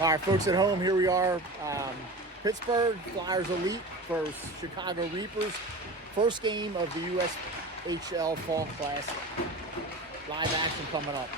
All right, folks at home, here we are. Pittsburgh Flyers Elite versus Chicago Reapers. First game of the USHL Fall Classic. Live action coming up.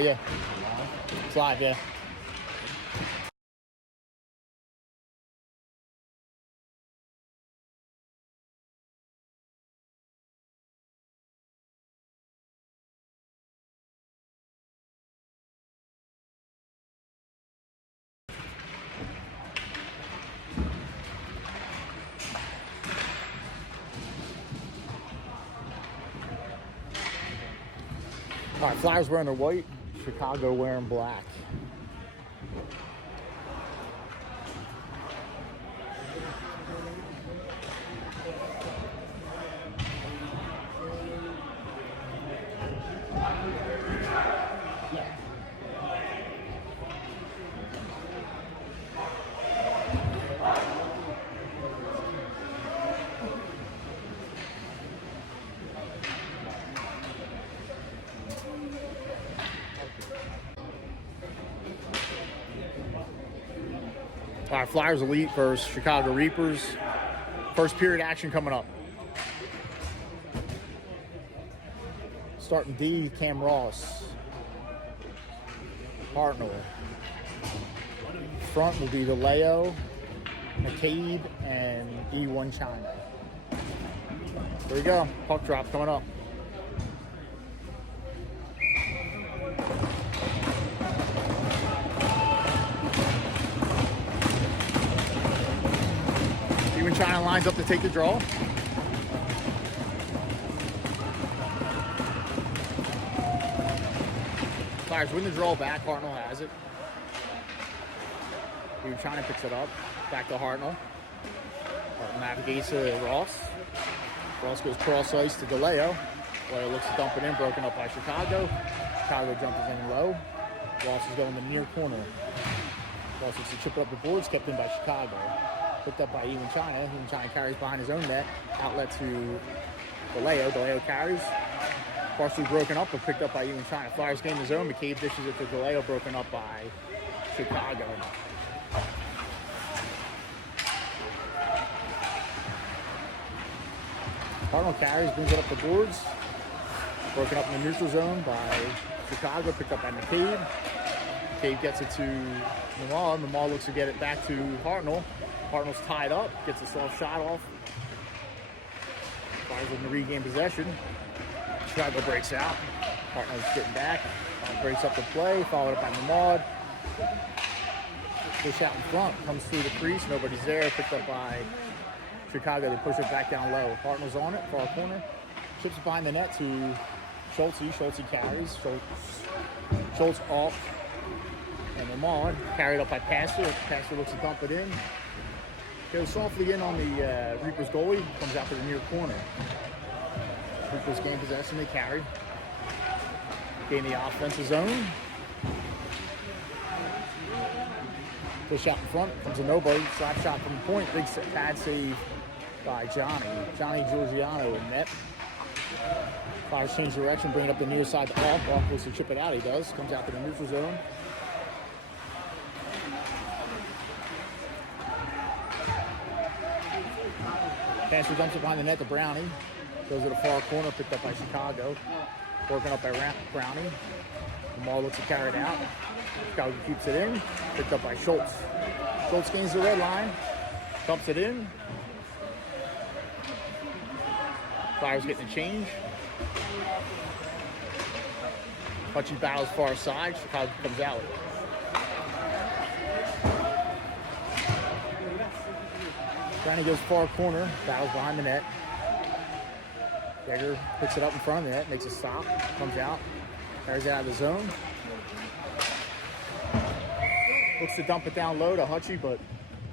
Yeah. It's live, yeah. All right, Flyers wearing their white, Chicago wearing black. All right, Flyers Elite versus Chicago Reapers. First period action coming up. Starting D, Cam Ross. Hartnell. Front will be DeLeo, McCabe, and E1 China. There we go. Puck drop coming up. China lines up to take the draw. Flyers win the draw back. Hartnell has it. China picks it up. Back to Hartnell. Hartnell navigates to Ross. Ross goes cross ice to DeLeo. DeLeo looks to dump it in, broken up by Chicago. Chicago jumps in low. Ross is going to the near corner. Ross looks to chip it up the boards, kept in by Chicago. Picked up by Ewan China. Ewan China carries behind his own net. Outlet to DeLeo. DeLeo carries. Partially broken up, but picked up by Ewan China. Flyers gain the zone. McCabe dishes it to DeLeo, broken up by Chicago. Hartnell carries, brings it up the boards. Broken up in the neutral zone by Chicago, picked up by McCabe. McCabe gets it to Memar. Memar looks to get it back to Hartnell. Hartnell's tied up, gets a soft shot off. Flyers looking to regain possession. Chicago breaks out. Hartnell's getting back. Breaks up the play, followed up by Memar. Push out in front, comes through the crease, nobody's there, picked up by Chicago. They push it back down low. Hartnell's on it, far corner. Chips it behind the net to Schultz. Schultz carries. Schultz off. And Memar carried up by Pastor. Pastor looks to dump it in. Goes softly in on the Reapers goalie. Comes out to the near corner. Reapers gain possession. They carry. Gain the offensive zone. Push out in front. Comes a nobody. Slap shot from the point. Big pad save by Johnny Georgiano in net. Flyers change direction, bring it up the near side to Off. Off goes to chip it out. He does. Comes out to the neutral zone. Passer dumps it behind the net to Brownie. Goes to the far corner, picked up by Chicago. Working up by Brownie. Memar looks to carry it out. Chicago keeps it in. Picked up by Schultz. Schultz gains the red line. Dumps it in. Flyers getting a change. Hutchie battles far side. Chicago comes out. Brownie goes far corner. Battles behind the net. Yeager picks it up in front of the net. Makes a stop. Comes out. Carries it out of the zone. Looks to dump it down low to Hutchie, but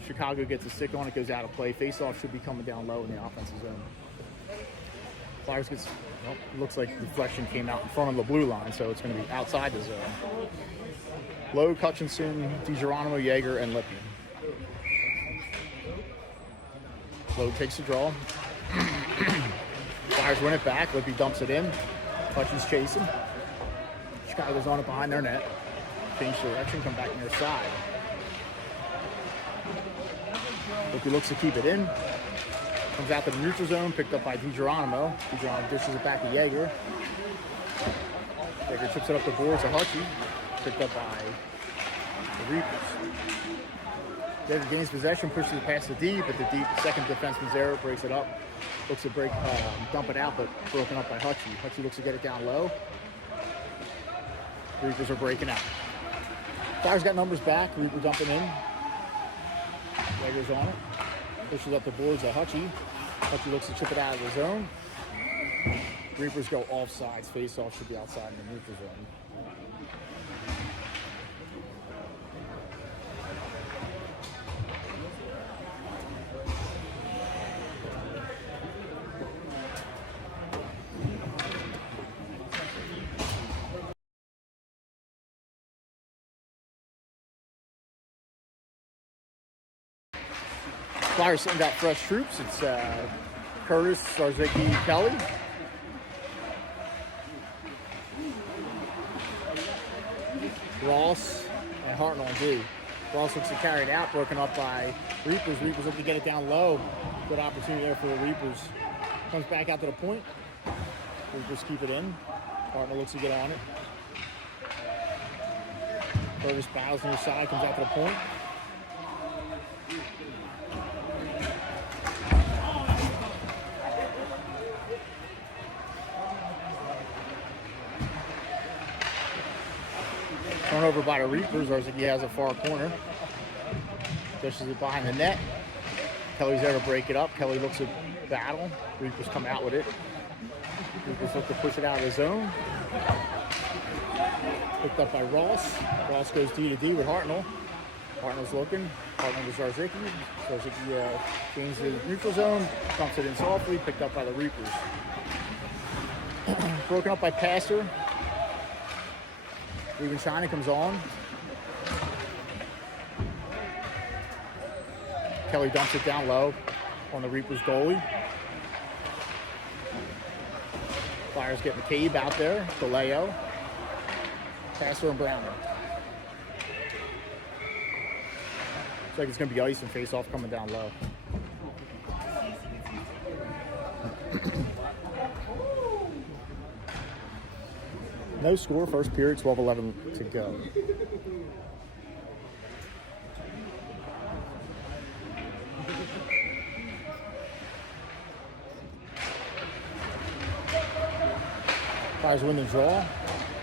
Chicago gets a stick on it, goes out of play. Face-off should be coming down low in the offensive zone. Flyers gets, well, looks like deflection came out in front of the blue line, so it's going to be outside the zone. Lowe, Hutchinson, DiGeronimo, Yeager, and Lippian. Lowe takes the draw. Flyers win it back. Lippy dumps it in. Hutchins chasing. Chicago's on it behind their net. Change direction, come back near side. Lippy looks to keep it in. Comes out to the neutral zone, picked up by DiGeronimo. DiGeronimo dishes it back to Yeager. Yeager chips it up the boards to Hutchie. Picked up by the Reapers. Yeager gains possession, pushes it past the D, but the second defenseman's there, breaks it up. Looks to dump it out, but broken up by Hutchie. Hutchie looks to get it down low. Reapers are breaking out. Flyers got numbers back. Reaper dumping in. Yeager's on it. Pushes up the boards at Hutchie. Hutchie looks to chip it out of the zone. Reapers go off sides. Face-off should be outside in the neutral zone. Flyers sending out fresh troops. It's Curtis, Zarzicki, Kelly. Ross and Hartnell and D. Ross looks to carry it out, broken up by Reapers. Reapers look to get it down low. Good opportunity there for the Reapers. Comes back out to the point. Reapers keep it in. Hartnell looks to get on it. Curtis battles near side, comes out to the point. Turnover by the Reapers. Zarzicki has a far corner. Pushes it behind the net. Kelly's there to break it up. Kelly looks at battle. Reapers come out with it. Reapers look to push it out of the zone. Picked up by Ross. Ross goes D to D with Hartnell. Hartnell's looking. Hartnell to Zarzicki. Zarzicki gains the neutral zone. Dumps it in softly. Picked up by the Reapers. Broken up by Pastor. Ruben China comes on. Kelly dumps it down low on the Reapers goalie. Flyers get McCabe out there. DeLeo. Passer and Browning. Looks like it's going to be ice and face-off coming down low. No score, first period, 12-11 to go. Flyers win the draw.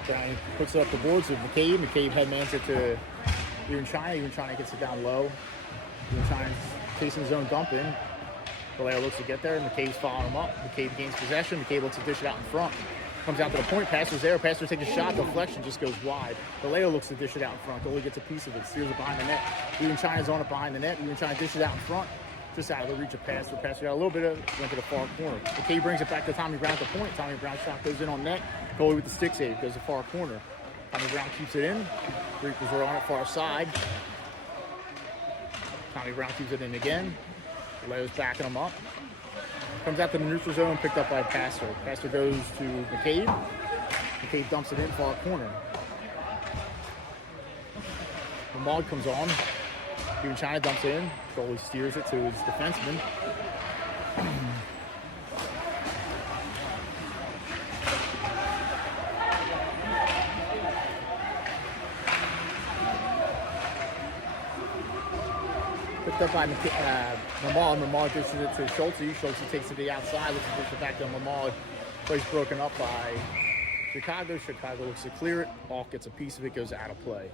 Brownie puts it up the boards with McCabe. McCabe headmans it to Even China. Even China gets it down low. Even China's chasing his own dump in. Vallejo looks to get there. McCabe's following him up. McCabe gains possession. McCabe looks to dish it out in front. Comes out to the point. Passer's there. Passer takes a shot. Deflection just goes wide. Vallejo looks to dish it out in front. Goalie gets a piece of it. Steers it behind the net. Even China's on it behind the net. Even China dishes it out in front. Just out of the reach of Passer. Passer got a little bit of went to the far corner. McCabe brings it back to Tommy Brown at the point. Tommy Brown's shot goes in on net. Goalie with the stick save goes to far corner. Tommy Brown keeps it in. Reapers are on it far side. Tommy Brown keeps it in again. Vallejo's backing him up. Comes out to the neutral zone, picked up by Passer. Passer goes to McCabe. McCabe dumps it in far corner. Ramad comes on. Even China dumps it in. Goalie steers it to his defenseman. Picked up by Mamad. Mamad dishes it to Schulte. Schulte takes it to the outside. Looks to dish it back to Mamad. Plays broken up by Chicago. Chicago looks to clear it. Hawk gets a piece of it, goes out of play.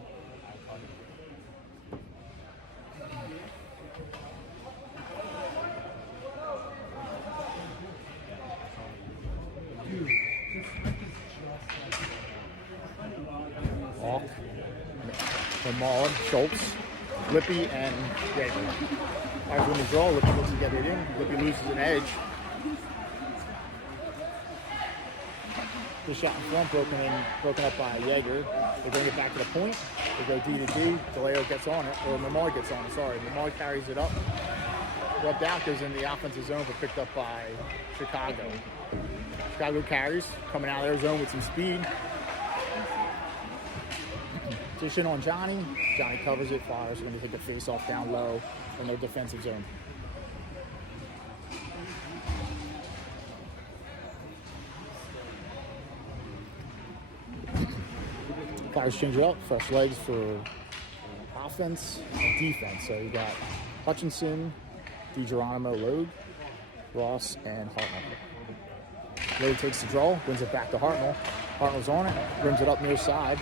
Hawk, Mamad, Schultz, Lippy, and Jaeger. Flyers win the draw. Lippy looks to get it in. Lippy loses an edge. The shot in front broken up by Jaeger. They bring it back to the point. They go D to D. DeLeo gets on it, or Mamad gets on it, sorry. Mamad carries it up. Rubbed out, goes in the offensive zone, but picked up by Chicago. Chicago carries, coming out of their zone with some speed. Dish in on Johnny. Johnny covers it. Flyers are going to take a face-off down low in their defensive zone. Flyers change it up. Fresh legs for offense and defense. So you got Hutchinson, DiGeronimo, Logue, Ross, and Hartnell. Logue takes the draw, wins it back to Hartnell. Hartnell's on it, rims it up near side.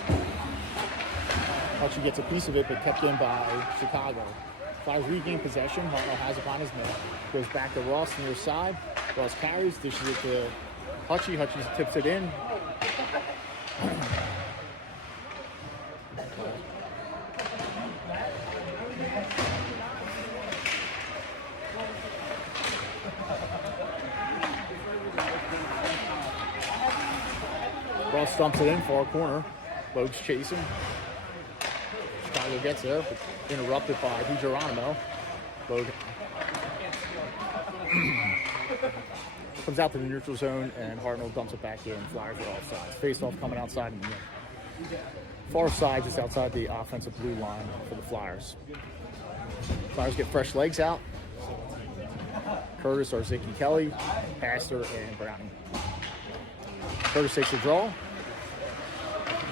Hutchy gets a piece of it, but kept in by Chicago. Flyers regain possession. Hartnell has it on his net. Goes back to Ross near side. Ross carries, dishes it to Hutchy. Hutchy tips it in. Ross stumps it in, far corner. Logue's chasing. Chicago gets there, but interrupted by DiGeronimo. Logue comes out to the neutral zone, and Hartnell dumps it back in. Flyers are offside. Face-off coming outside in the net. Far side, just outside the offensive blue line for the Flyers. Flyers get fresh legs out. Curtis, Zarzicki, Kelly, Pastor, and Browning. Curtis takes the draw.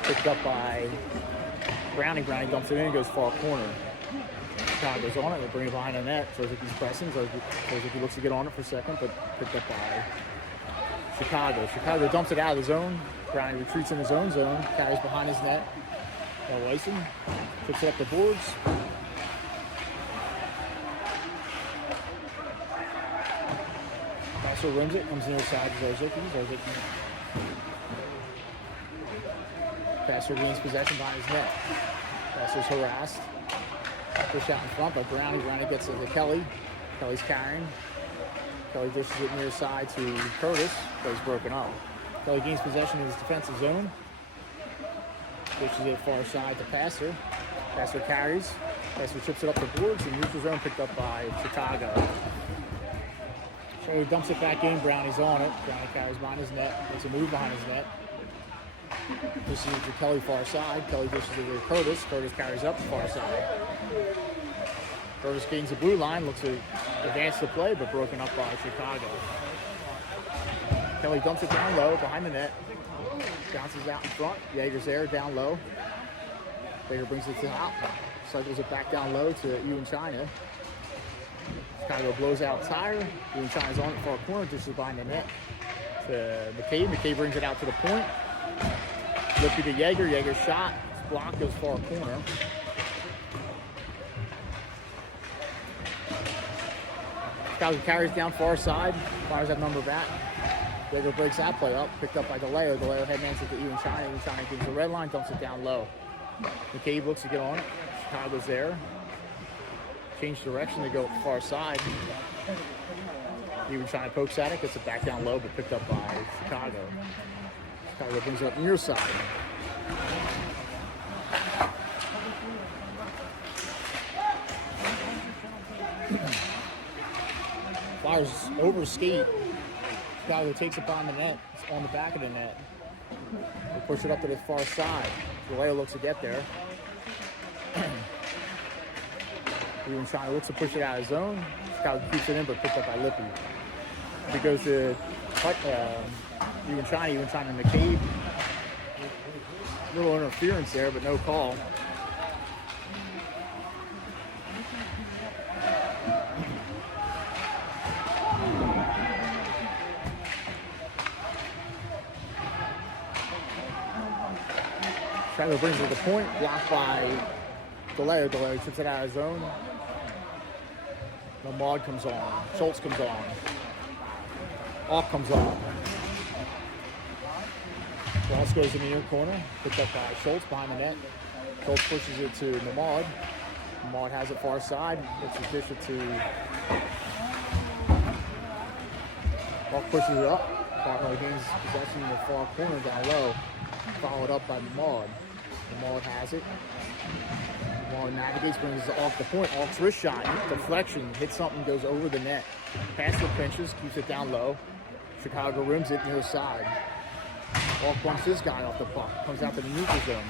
Picked up by Browning. Browning dumps it in, goes far corner. Chicago's on it. They bring it behind the net. Zarzicki's pressing. Zarzicki looks to get on it for a second, but picked up by Chicago. Chicago dumps it out of the zone. Browning retreats in his own zone. Carries behind his net. Wyson picks it up the boards. Passer rims it, comes near side to Zarzicki. Passer gains possession behind his net. Passer's harassed. Push out in front by Brownie. Brownie gets it to Kelly. Kelly's carrying. Kelly dishes it near side to Curtis. Plays broken up. Kelly gains possession in his defensive zone. Dishes it far side to Passer. Passer carries. Passer chips it up the boards. And neutral zone picked up by Chicago. So dumps it back in. Brownie's on it. Brownie carries behind his net. Makes a move behind his net. Dishes it to Kelly far side. Kelly dishes it to Curtis. Curtis carries up the far side. Curtis gains the blue line. Looks to advance the play, but broken up by Chicago. Kelly dumps it down low behind the net. Bounces out in front. Yeager's there down low. Yeager brings it to the top. Cycles it back down low to Ewan China. Chicago blows out Tyre. Ewan China's on it far corner. Dishes behind the net to McCabe. McCabe brings it out to the point. Lippy to Yeager. Yeager's shot. It's blocked. Goes far corner. Chicago carries down far side. Fires that number back. Yeager breaks that play up. Picked up by DeLeo. DeLeo headmans it to Ewan China. Ewan China gives the red line. Dumps it down low. McCabe looks to get on it. Chicago's there. Change direction to go far side. Ewan China pokes at it. Gets it back down low, but picked up by Chicago. Chicago brings it up near side. Flyers over skate. Chicago takes it behind the net. It's on the back of the net. They push it up to the far side. DeLeo looks to get there. Ewan China looks to push it out of zone. Chicago keeps it in, but picked up by Lippy. He goes to Ewan China and McCabe. A little interference there, but no call. Chicago brings it to the point, blocked by DeLeo. DeLeo chips it out of zone. Lamard comes on. Schultz comes on. Off comes on. Ross goes in the near corner. Picked up by Schultz behind the net. Schultz pushes it to Lamard. Lamard has it far side. Gets his dish it to... Off pushes it up. Partner gains possession in the far corner down low. Followed up by Lamard. Lamard has it. Lamard navigates, brings it off the point. Off's wrist shot, deflection, hits something, goes over the net. Passer pinches, keeps it down low. Chicago rims it near side. Off bumps his guy off the puck. Comes out to the neutral zone.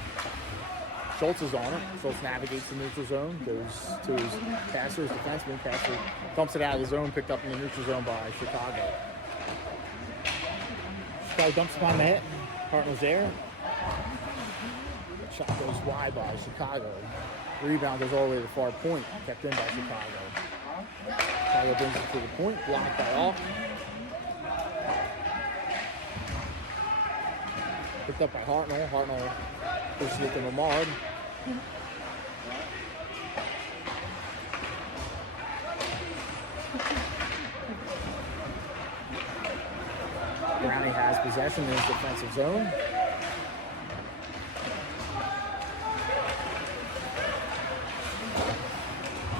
Schultz is on it. Schultz navigates the neutral zone. Goes to his passer, his defenseman. Passer dumps it out of the zone, picked up in the neutral zone by Chicago. Chicago dumps it on the net. Partner's there. Shot goes wide by Chicago. Rebound goes all the way to the far point. Kept in by Chicago. Chicago brings it to the point. Blocked by Alk. Picked up by Hartnell. Hartnell pushes it to Lamard. Brownie has possession in his defensive zone.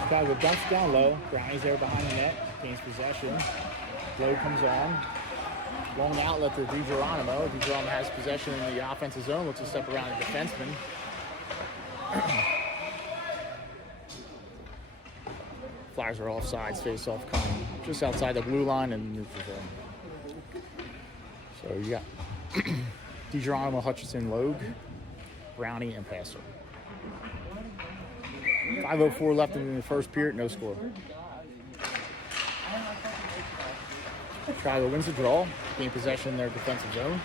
Chicago dumps down low. Brownie's there behind the net. Gains possession. Low comes on. Long outlet to DiGeronimo. DiGeronimo has possession in the offensive zone. Looks to step around the defenseman. Flyers are offsides. Face-off coming just outside the blue line and neutral zone. So you got DiGeronimo, Hutchinson, Logue, Brownie, and Passer. 5:04 left in the first period, no score. Chicago wins the draw, gain possession in their defensive zone.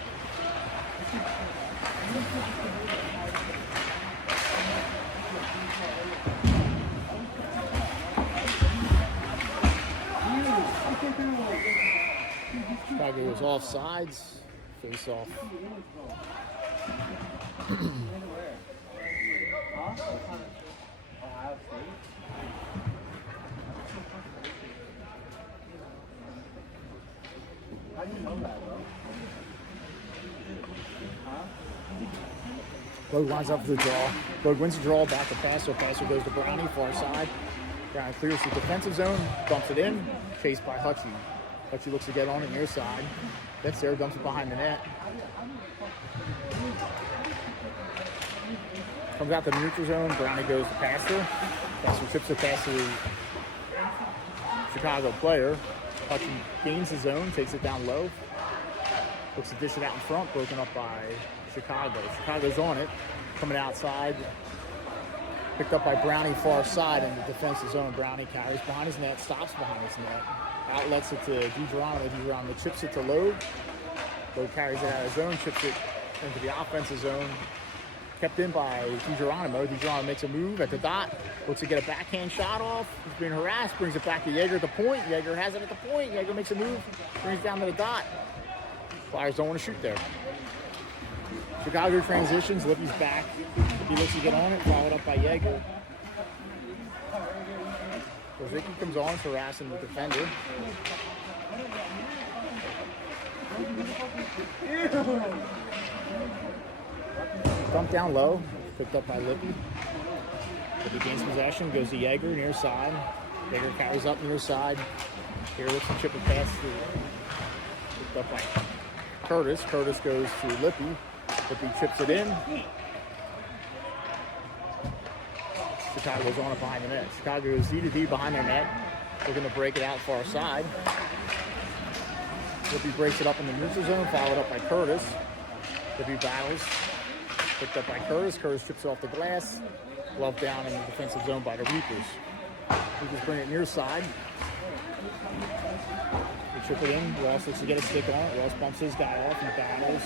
Chicago goes off sides, face off. Logue lines up for the draw. Logue wins the draw, back to Passer. Passer goes to Brownie, far side. Brownie clears the defensive zone, dumps it in, chased by Hutchie. Hutchie looks to get on it near side. Gets there, dumps it behind the net. Comes out to the neutral zone, Brownie goes to Passer. Passer chips it past the Chicago player. Hutchie gains the zone, takes it down low. Looks to dish it out in front, broken up by Chicago. Chicago's on it, coming outside. Picked up by Brownie far side in the defensive zone. Brownie carries behind his net, stops behind his net. Outlets it to DiGeronimo. DiGeronimo chips it to Logue. Logue carries it out of zone, chips it into the offensive zone. Kept in by DiGeronimo. DiGeronimo makes a move at the dot. Looks to get a backhand shot off. He's being harassed. Brings it back to Yeager at the point. Yeager has it at the point. Yeager makes a move. Brings it down to the dot. Flyers don't want to shoot there. Chicago transitions. Lippy's back. Lippy looks to get on it. Followed up by Yeager. Ricky comes on, harassing the defender. Dumped down low. Picked up by Lippy. Lippy gains possession. Goes to Yeager, near side. Yeager carries up near side. Here looks to chip it past. Picked up by Curtis. Curtis goes to Lippy. Lippy chips it in. Chicago's on it behind the net. Chicago goes D-to-D behind their net. Looking to break it out far side. Lippy breaks it up in the neutral zone, followed up by Curtis. Lippy battles. Picked up by Curtis. Curtis trips off the glass. Glove down in the defensive zone by the Reapers. Reapers bring it near side. They chip it in. Ross looks to get a stick on it. Ross bumps his guy off and battles.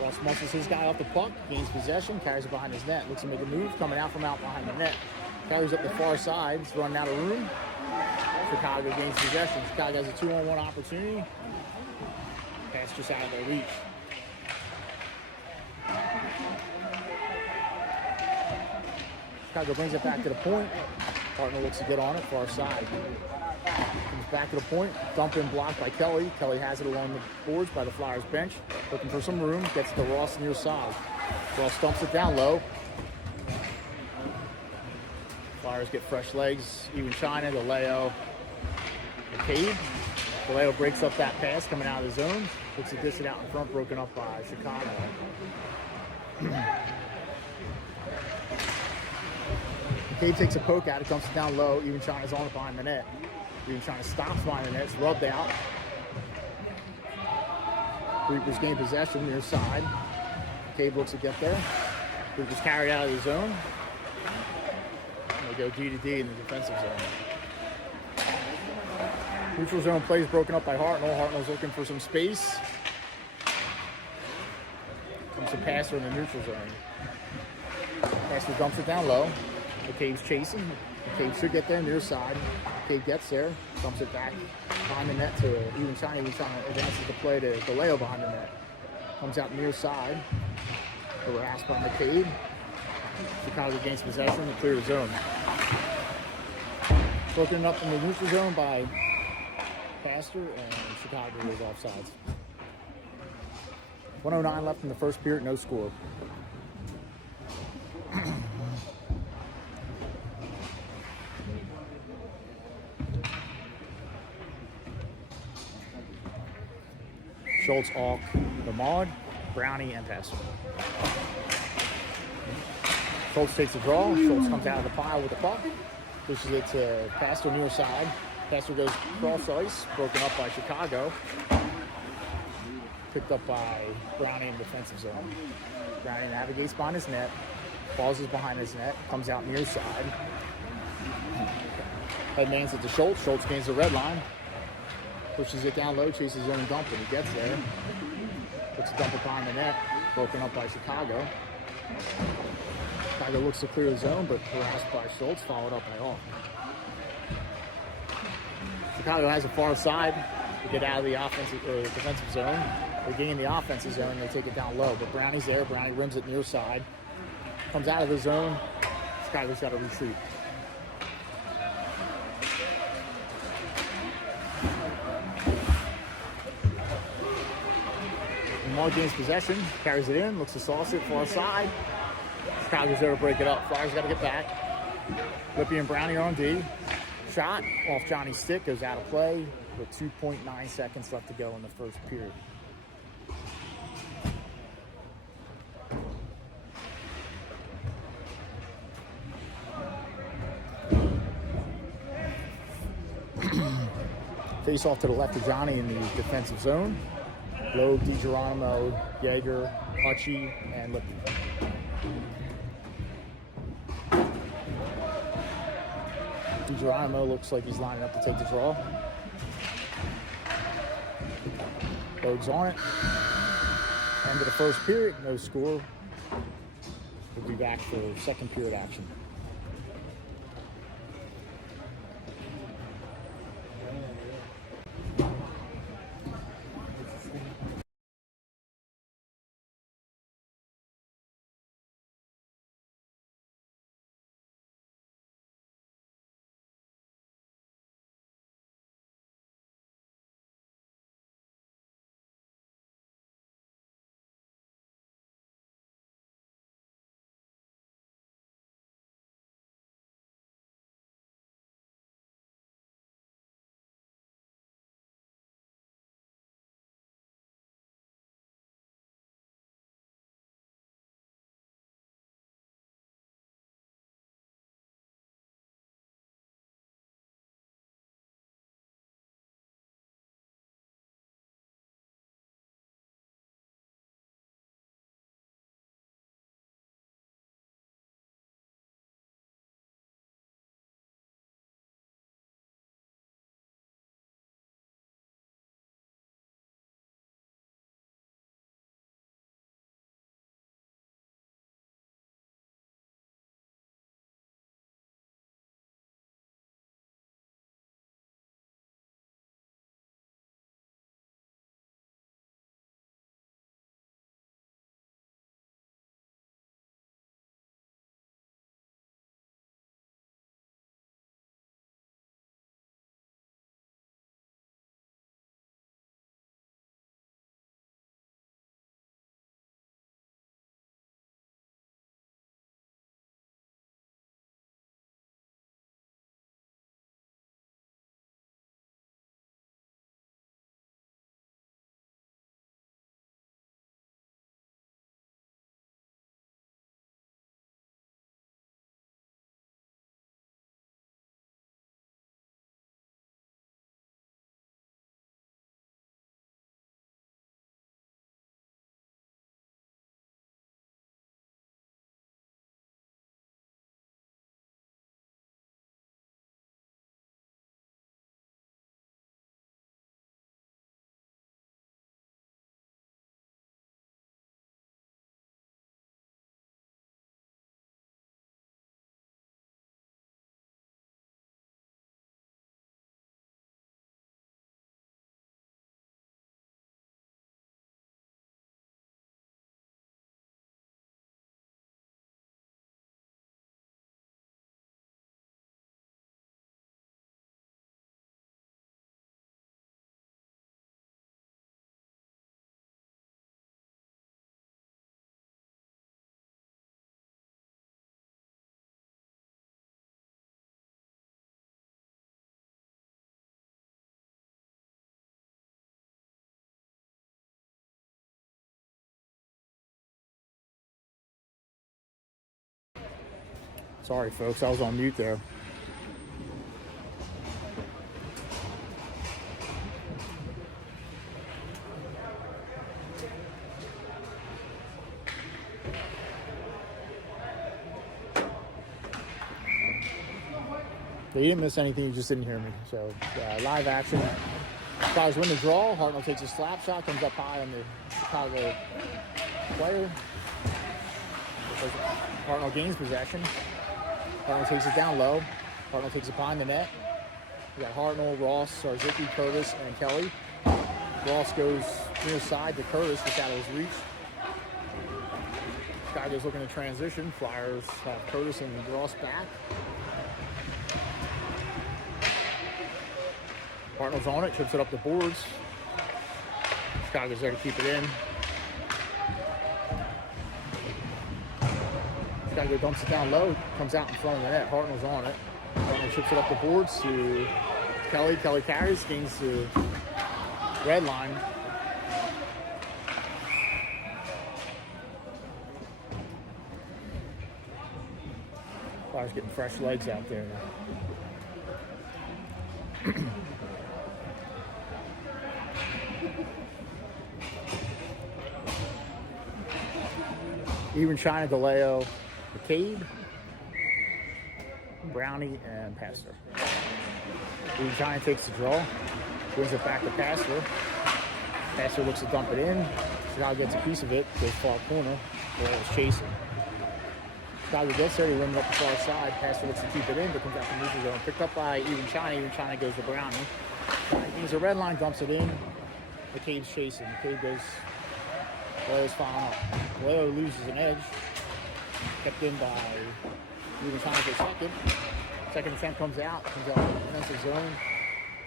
Ross muscles his guy off the puck, gains possession, carries it behind his net, looks to make a move, coming out from out behind the net. Carries up the far side, he's running out of room. Chicago gains possession. Chicago has a 2-on-1 opportunity. Pass just out of their reach. Chicago brings it back to the point. Partner looks to get on it, far side. Comes back to the point, dump in blocked by Kelly. Kelly has it along the boards by the Flyers bench. Looking for some room, gets to Ross near side. Ross dumps it down low. Flyers get fresh legs. Even China, DeLeo, McCabe. DeLeo breaks up that pass coming out of the zone. Looks to dish it out in front, broken up by Chicago. McCabe takes a poke at it, dumps it down low. Even China's on it behind the net. Even China stops behind the net, it's rubbed out. Reapers gain possession near side. McCabe looks to get there. Reapers carried out of the zone. And they go D-to-D in the defensive zone. Neutral zone plays broken up by Hartnell. Hartnell's looking for some space. Comes to Passer in the neutral zone. Passer dumps it down low. McCabe's chasing. McCabe should get there near side. McCabe gets there, dumps it back behind the net to Even China. Even China advances the play to DeLeo behind the net. Comes out near side. Harassed by McCabe. Chicago gains possession to clear the zone. Broken up in the neutral zone by Pastor, and Chicago goes offsides. 1:09 left in the first period, no score. Schultz, Alk, Lamond, Brownie, and Passer. Schultz takes the draw. Schultz comes out of the pile with the puck. Pushes it to Passer near side. Passer goes cross ice, broken up by Chicago. Picked up by Brownie in defensive zone. Brownie navigates behind his net, pauses behind his net, comes out near side. Headmans it to Schultz. Schultz gains the red line. Pushes it down low, chases his own dump, and he gets there. Puts a dump behind the net, broken up by Chicago. Chicago looks to clear the zone, but harassed by Schultz, followed up by Hall. Chicago has a far side to get out of the offensive or defensive zone. They gain the offensive zone, they take it down low, but Brownie's there. Brownie rims it near side, comes out of the zone. Chicago's got to retreat. Lamar gains possession, carries it in, looks to sauce it far side. Chicago's there to break it up. Flyers got to get back. Lippy and Brownie are on D. Shot off Johnny's stick, goes out of play with 2.9 seconds left to go in the first period. Face off to the left of Johnny in the defensive zone. Loeb, DiGeronimo, Yeager, Hutchie, and Lippy. DiGeronimo looks like he's lining up to take the draw. Loeb's on it. End of the first period, no score. We'll be back for second period action. Sorry, folks, I was on mute there. You didn't miss anything, you just didn't hear me. So, live action. Flyers win the draw. Hartnell takes a slap shot, comes up high on the Chicago player. Hartnell gains possession. Hartnell takes it down low. Hartnell takes it behind the net. We got Hartnell, Ross, Zarzicki, Curtis, and Kelly. Ross goes near side to Curtis, just out of his reach. Chicago's looking to transition. Flyers have Curtis and Ross back. Hartnell's on it, chips it up the boards. Chicago's there to keep it in. Chicago dumps it down low, comes out in front of the net. Hartnell's on it. Hartnell chips it up the boards to Kelly. Kelly carries, gains the red line. Flyers getting fresh legs out there now. Even China, DeLeo, McCabe, Brownie, and Pastor. Even China takes the draw, brings it back to Pastor. Pastor looks to dump it in. Chicago gets a piece of it, goes far corner. DeLeo is chasing. Chicago gets there, he runs up the far side. Pastor looks to keep it in, but comes out from neutral zone. Picked up by Even China. Even China goes to Brownie. He's a red line, dumps it in. McCabe's chasing. McCabe goes. DeLeo's following up. DeLeo loses an edge. Kept in by Even China for second. Second attempt comes out of the defensive zone.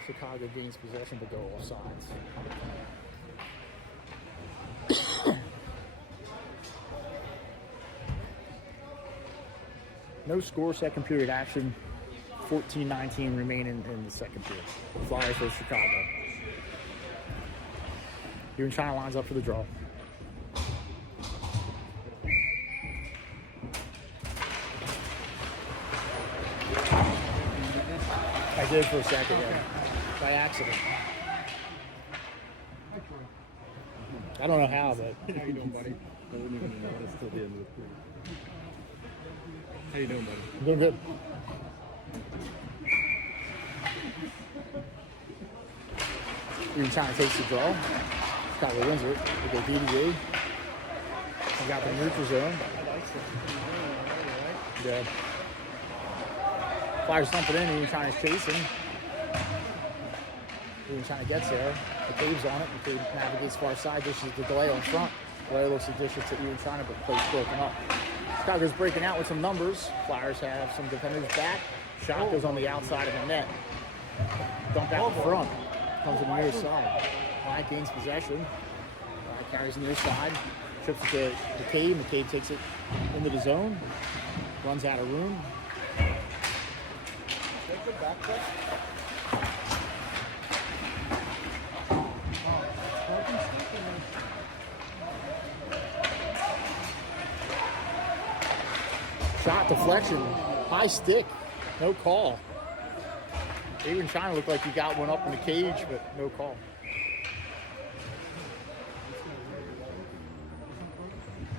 Chicago gains possession but go off sides. No score, second period action. 14-19 remaining in the second period. Flyers for Chicago. Even China lines up for the draw. I did for a second, yeah. By accident. I don't know how, but. How you doing, buddy? I wouldn't even notice till the end of the period. How you doing, buddy? I'm doing good. Even China takes the draw. Chicago wins it. They go DDA. We got the neutral zone. Yeah. Flyers dump it in, Even China's chasing. Even China gets there. McCabe's on it. McCabe navigates far side, dishes the DeLeo in front. DeLeo looks to dish it to Even China, but the play's broken up. Chicago's breaking out with some numbers. Flyers have some defenders back. Shot goes on the outside of the net. Dump out in front. Comes to the near side. Bryant gains possession. Carries near side. Trips it to McCabe. McCabe takes it into the zone. Runs out of room. Shot deflection, high stick, no call. Even China looked like he got one up in the cage, but no call.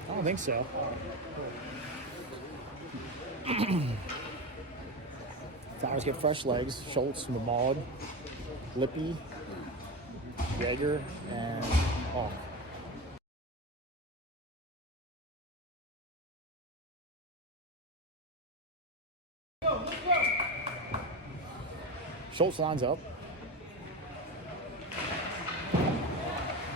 I don't think so. Flyers get fresh legs. Schultz, Mamad, Lippy, Yeager, and Hawk. Schultz lines up.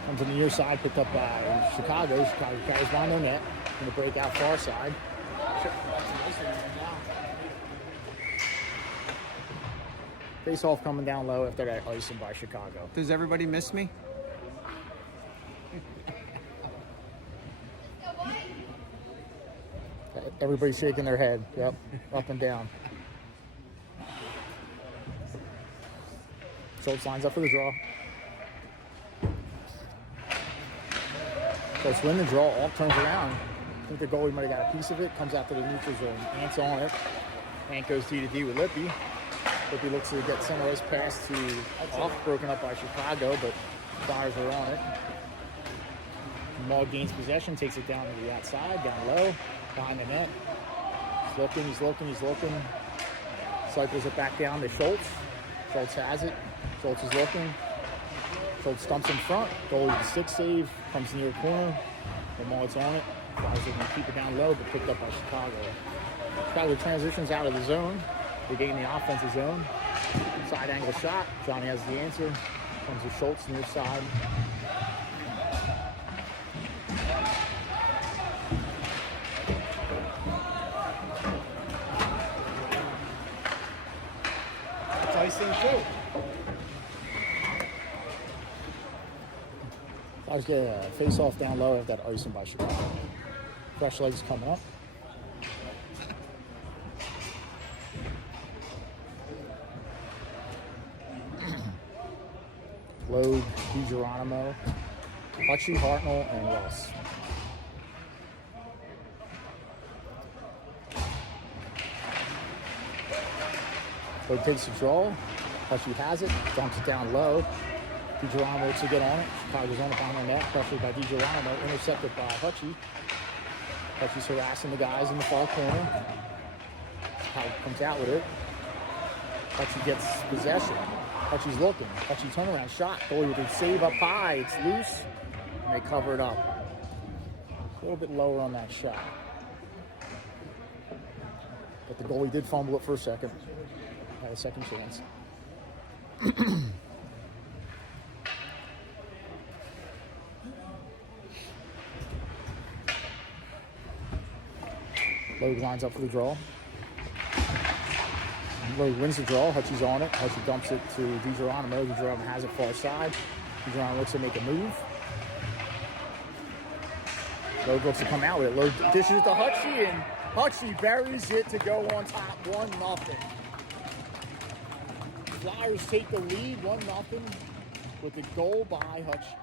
Comes on the near side, picked up by Chicago. Chicago carries behind their net. Going to break out far side. Face off coming down low after that icing by Chicago. Does everybody miss me? Everybody's shaking their head. Yep, up and down. Schultz lines up for the draw. Schultz win the draw. All turns around. I think the goalie might have got a piece of it. Comes out to the neutral zone. Ant's on it. Ant goes D-to-D with Lippy. Lippy looks to get center ice pass to off, broken up by Chicago, but Flyers are on it. Maud gains possession, takes it down to the outside, down low, behind the net. He's looking. Cycles it back down to Schultz. Schultz has it. Schultz is looking. Schultz stumps in front. Goalie with the stick save. Comes near the corner. Maud's on it. Flyers are going to keep it down low, but picked up by Chicago. Chicago transitions out of the zone. They gain the offensive zone. Side angle shot. Johnny has the answer. Comes to Schultz near side. It's icing too. Flyers get a face-off down low after that icing by Chicago. Fresh legs coming up. Load, DiGeronimo, Hutchie, Hartnell, and Ross. Load takes the draw. Hutchie has it, dumps it down low. DiGeronimo looks to get on it. Chicago's on it behind the net. Pressured by DiGeronimo, intercepted by Hutchie. Hutchie's harassing the guys in the far corner. Chicago comes out with it. Hutchie gets possession. Hutchie's looking. Hutchie turnaround shot. Goalie with a save up high. It's loose. And they cover it up. A little bit lower on that shot. But the goalie did fumble it for a second. Had a second chance. Logue lines up for the draw. Logue wins the draw. Hutchie's on it. Hutchie dumps it to DiGeronimo. DiGeronimo has it far side. DiGeronimo looks to make a move. Logue looks to come out with it. Logue dishes it to Hutchie, and Hutchie buries it to go on top 1-0. Flyers take the lead 1-0 with the goal by Hutchie.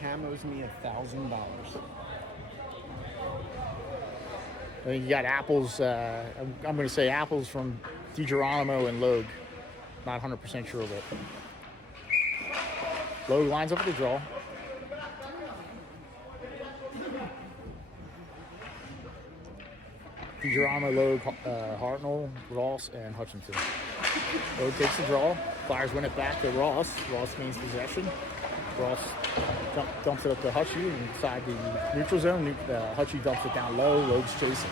Cam owes me $1,000. You got apples. I'm going to say apples from DiGeronimo and Logue. Not 100% sure of it. Logue lines up with the draw. DiGeronimo, Logue, Hartnell, Ross, and Hutchinson. Logue takes the draw. Flyers win it back to Ross. Ross gains possession. Ross dumps it up to Hutchie inside the neutral zone. Hutchie dumps it down low. Logue's chasing.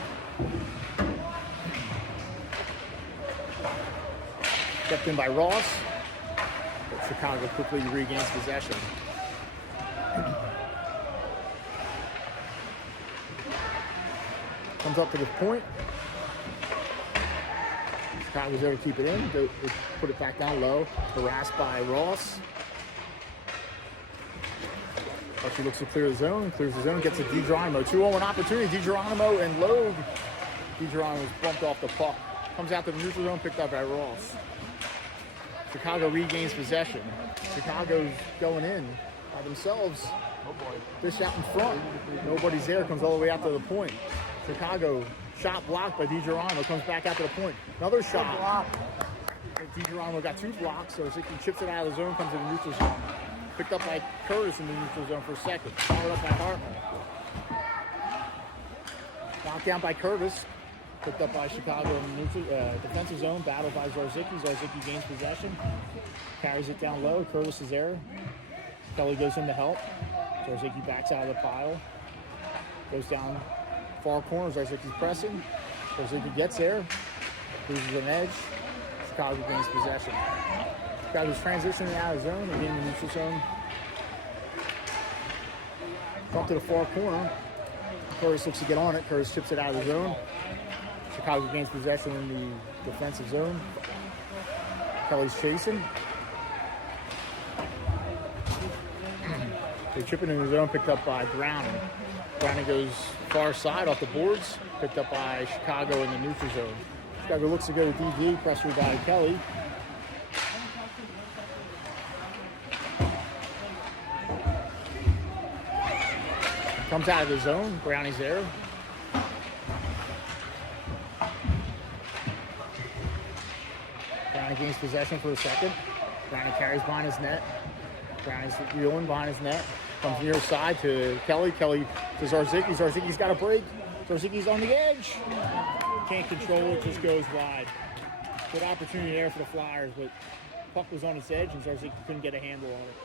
Kept in by Ross. But Chicago quickly regains possession. Comes up to the point. Chicago's there to keep it in. They put it back down low. Harassed by Ross. Hutchie looks to clear the zone, clears the zone, gets a DiGeronimo. 2-0 opportunity, DiGeronimo and Logue. DiGeronimo's bumped off the puck. Comes out to the neutral zone, picked up by Ross. Chicago regains possession. Chicago's going in by themselves. Fish out in front. Nobody's there, comes all the way out to the point. Chicago, shot blocked by DiGeronimo, comes back out to the point. Another shot. DiGeronimo got 2 blocks, so he chips it out of the zone, comes to the neutral zone. Picked up by Curtis in the neutral zone for a second. Followed up by Hartnell. Knocked down by Curtis. Picked up by Chicago in the neutral, defensive zone. Battled by Zarzicki. Zarzicki gains possession. Carries it down low. Curtis is there. Kelly goes in to help. Zarzicki backs out of the pile. Goes down far corner. Zarzicki's pressing. Zarzicki gets there. Loses an edge. Chicago gains possession. Chicago's transitioning out of zone and in the neutral zone. Up to the far corner. Curtis looks to get on it. Curtis chips it out of the zone. Chicago gains possession in the defensive zone. Kelly's chasing. They chip it in the zone, picked up by Browning. Browning goes far side off the boards, picked up by Chicago in the neutral zone. Chicago looks to go to DD, pressured by Kelly. Comes out of the zone. Brownie's there. Brownie gains possession for a second. Brownie carries behind his net. Brownie's reeling behind his net. Comes near side to Kelly. Kelly to Zarzicki. Zarzicki's got a break. Zarzicki's on the edge. Can't control it. Just goes wide. Good opportunity there for the Flyers, but puck was on its edge and Zarzicki couldn't get a handle on it.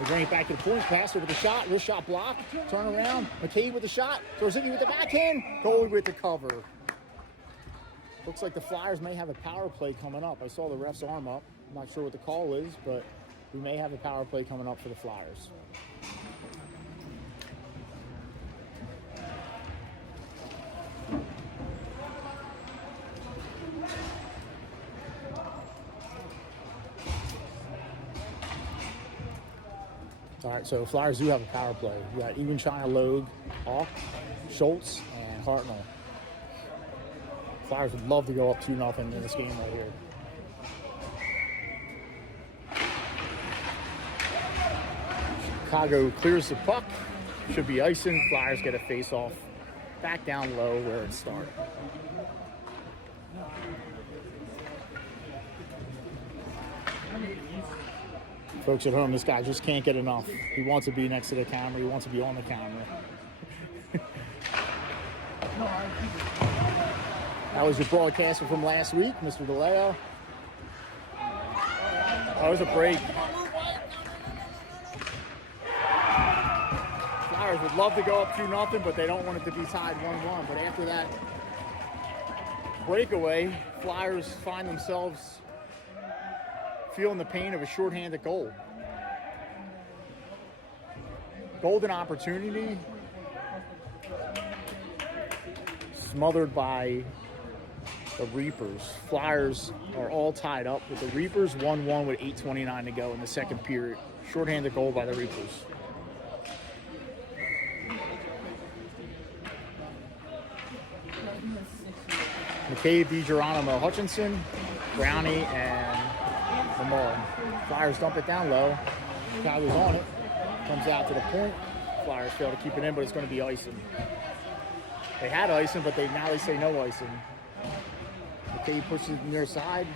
They bring it back to the point. Pass over the shot. Wrist shot blocked. Turn around. McCabe with the shot. Zarzicki with the backhand. Goalie with the cover. Looks like the Flyers may have a power play coming up. I saw the ref's arm up. I'm not sure what the call is, but We may have a power play coming up for the Flyers. All right, so Flyers do have a power play. We got Ewan China, Logue, Hawk, Schultz, and Hartnell. Flyers would love to go up 2-0 in this game right here. Chicago clears the puck. Should be icing. Flyers get a face-off back down low where it started. Folks at home, this guy just can't get enough. He wants to be next to the camera. He wants to be on the camera. That was your broadcaster from last week, Mr. DeLeo. Oh, it was a break. Flyers would love to go up 2-0, but they don't want it to be tied 1-1. But after that breakaway, Flyers find themselves feeling the pain of a shorthanded goal. Golden opportunity smothered by the Reapers. Flyers are all tied up with the Reapers 1-1 with 8:29 to go in the second period. Shorthanded goal by the Reapers. McCabe, DiGeronimo, Hutchinson, Brownie, and Lamar. Flyers dump it down low. Chicago's on it. Comes out to the point. Flyers fail to keep it in, but it's going to be icing. They had icing, but now they say no icing. McCabe pushes it near side.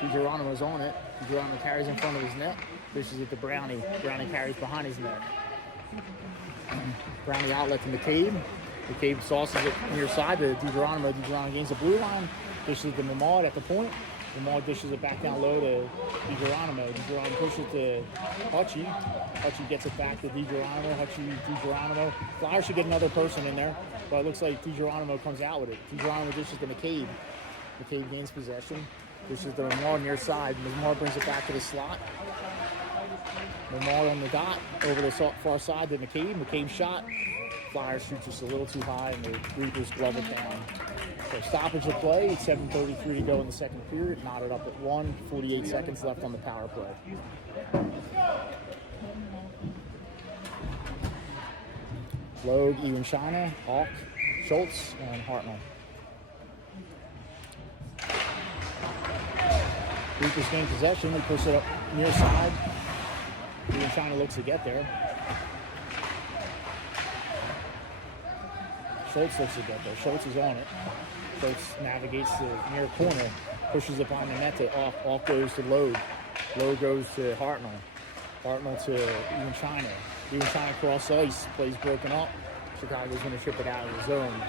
DiGeronimo's on it. DiGeronimo carries in front of his net. Pushes it to Brownie. Brownie carries behind his net. Brownie outlet to McCabe. McCabe sauces it near side to DiGeronimo. DiGeronimo gains the blue line. Dishes it to Mamad at the point. Mamad dishes it back down low to DiGeronimo. DiGeronimo pushes it to Hutchie. Hutchie gets it back to DiGeronimo. Hutchie, DiGeronimo. Flyers should get another person in there, but it looks like DiGeronimo comes out with it. DiGeronimo dishes to McCabe. McCabe gains possession. Dishes to Mamad near side. Mamad brings it back to the slot. Mamad on the dot over the far side to McCabe. McCabe shot. Flyers shoot just a little too high, and the Reapers glove it down. So stoppage of play, 7:33 to go in the second period, knotted up at 1, 48 seconds left on the power play. Logue, Ewan China, Hawk, Schultz, and Hartnell. Reapers gain possession, they push it up near side. Ewan China looks to get there. Schultz looks to get there. Schultz is on it. Schultz navigates the near corner, pushes it behind the net to Off. Off goes to Logue. Logue goes to Hartnell. Hartnell to Ewan China. Ewan China cross ice. Plays broken up. Chicago's going to chip it out of the zone.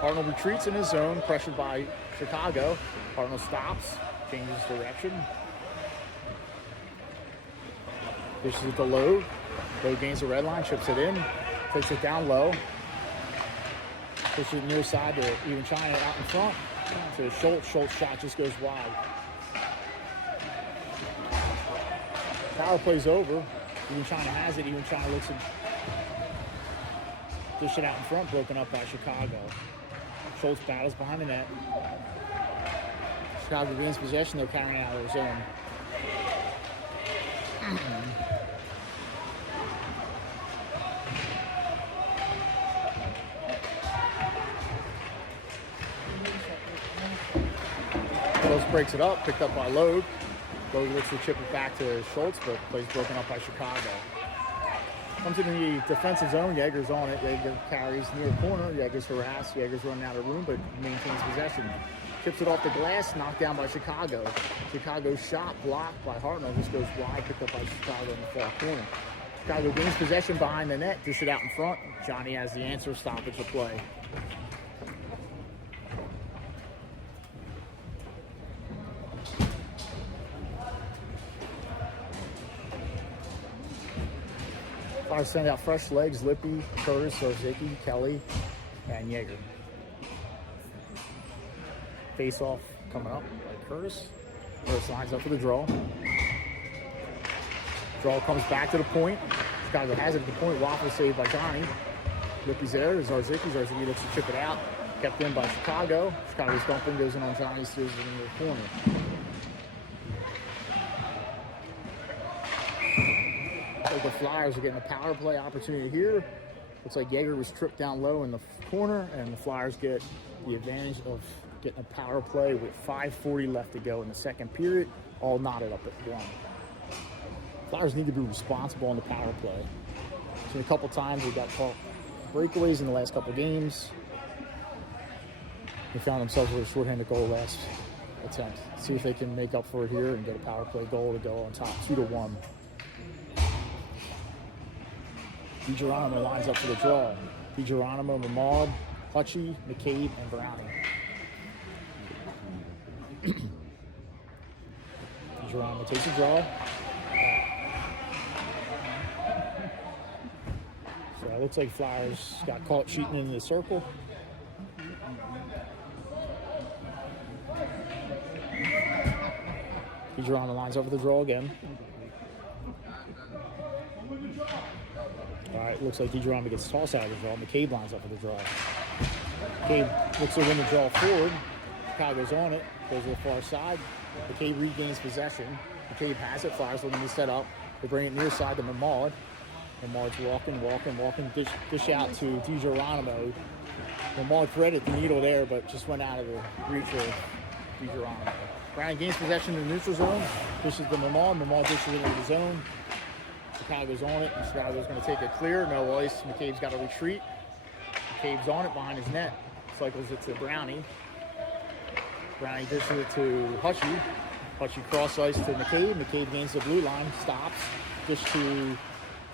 Hartnell retreats in his zone, pressured by Chicago. Hartnell stops, changes direction. Dishes it to Logue. Logue gains the red line, chips it in, takes it down low. Pushes it near side to Ewan China out in front to Schultz. Schultz shot just goes wide. Power play's over. Ewan China has it. Ewan China looks at dish it out in front, broken up by Chicago. Schultz battles behind the net. Chicago gains possession. They're carrying it out of their zone. Schultz breaks it up, picked up by Logue. Logue looks to chip it back to Schultz, but plays broken up by Chicago. Comes in the defensive zone, Yeager's on it. Yeager carries near the corner. Yeager's harassed. Yeager's running out of room, but maintains possession. Chips it off the glass, knocked down by Chicago. Chicago's shot blocked by Hartnell. This goes wide, picked up by Chicago in the far corner. Chicago gains possession behind the net, dishes it out in front. Johnny has the answer, stoppage of play. Flyers send out fresh legs, Lippy, Curtis, Orzicki, Kelly, and Yeager. Face off coming up by Curtis. Curtis lines up for the draw. Draw comes back to the point. Chicago has it at the point. Waffle saved by Johnny. Lippy's there. Zarzicki. Zarzicki looks to chip it out. Kept in by Chicago. Chicago's dumping, goes in on Johnny, steers it into the corner. Looks like the Flyers are getting a power play opportunity here. Looks like Jaeger was tripped down low in the corner, and the Flyers get the advantage of getting a power play with 5:40 left to go in the second period, all knotted up at 1. Flyers need to be responsible on the power play. So a couple times they got caught breakaways in the last couple games. They found themselves with a shorthanded goal last attempt. See if they can make up for it here and get a power play goal to go on top, 2-1. DiGeronimo lines up for the draw. DiGeronimo, Mamad, Hutchie, McCabe, and Browning. DiGeronimo takes a draw. So it looks like Flyers got caught cheating into the circle. DiGeronimo lines up for the draw again. All right, looks like DiGeronimo gets tossed out of the draw. McCabe lines up for the draw. McCabe looks to win the draw forward. Chicago's on it, goes to the far side. McCabe regains possession. McCabe has it. Flyers looking to set up. They bring it near side to Mamad. Mamad's walking, dish out to DiGeronimo. Mamad threaded the needle there, but just went out of the reach of DiGeronimo. Browning gains possession in the neutral zone. Dishes to Mamad. Mamad dishes it into the zone. Chicago's on it, and Chicago's going to take it clear. No ice. McCabe's got to retreat. McCabe's on it behind his net. Cycles it to Brownie. Brownie dishes it to Hutchie. Hutchie cross ice to McCabe. McCabe gains the blue line, stops. Dish to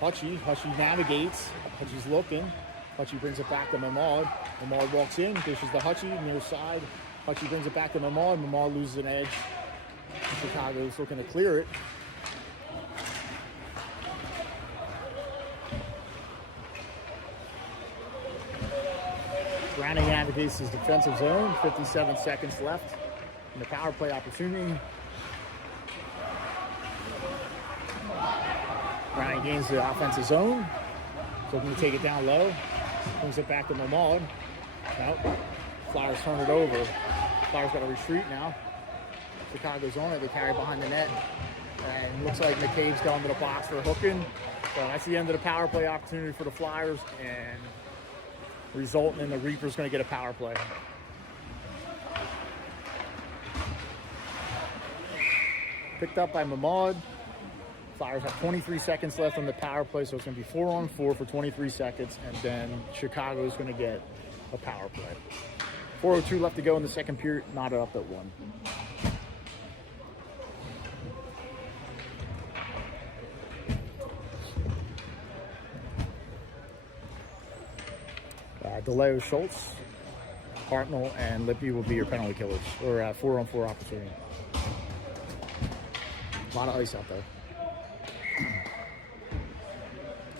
Hutchie. Hutchie navigates. Hutchie's looking. Hutchie brings it back to Mamad. Mamad walks in, dishes to Hutchie, near side. Hutchie brings it back to Mamad. Mamad loses an edge. Chicago's looking to clear it. Browning navigates his defensive zone. 57 seconds left in the power play opportunity. Browning gains the offensive zone. So looking to take it down low. Brings it back to Mamad. Nope. Flyers turn it over. Flyers got to retreat now. Chicago's on it. They carry behind the net. And looks like McCabe's going to the box for hooking. So that's the end of the power play opportunity for the Flyers. And resulting in the Reapers going to get a power play. Picked up by Mamad. Flyers have 23 seconds left on the power play, so it's going to be 4-on-4 for 23 seconds, and then Chicago is going to get a power play. 4:02 left to go in the second period, knotted up at 1. DeLeo, Schultz, Hartnell, and Lippy will be your penalty killers, or 4-on-4 opportunity. A lot of ice out there.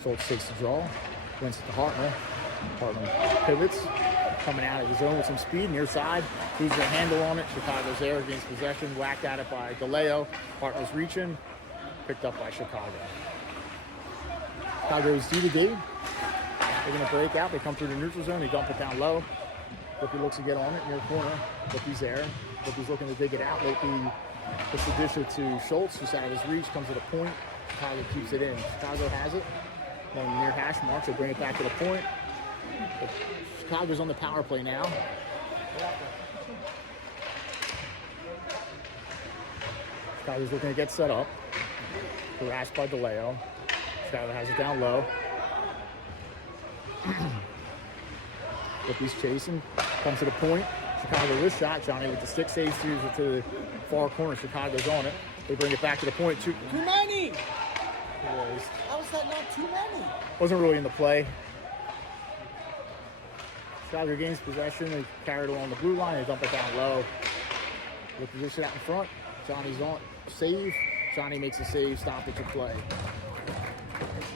Schultz takes the draw, wins it to Hartnell. Hartnell pivots, coming out of his zone with some speed, near side, loses a handle on it. Chicago's there against possession, whacked at it by DeLeo. Hartnell's reaching, picked up by Chicago. Chicago's D to D. They're going to break out. They come through the neutral zone. They dump it down low. Lippy looks to get on it near the corner. Lippy's there. Lippy's looking to dig it out. Lippy puts the dish to Schultz, who's out of his reach, comes to the point. Chicago keeps it in. Chicago has it. Going near hash marks. They bring it back to the point. But Chicago's on the power play now. Chicago's looking to get set up. Harassed by DeLeo. Chicago has it down low. Lippy's chasing, comes to the point. Chicago wrist shot. Johnny with the stick save, steers it to the far corner. Chicago's on it. They bring it back to the point. Too many! How was that not too many? Wasn't really in the play. Chicago gains possession. They carry it along the blue line. They dump it down low. The position out in front. Johnny's on save. Johnny makes a save. Stoppage of play.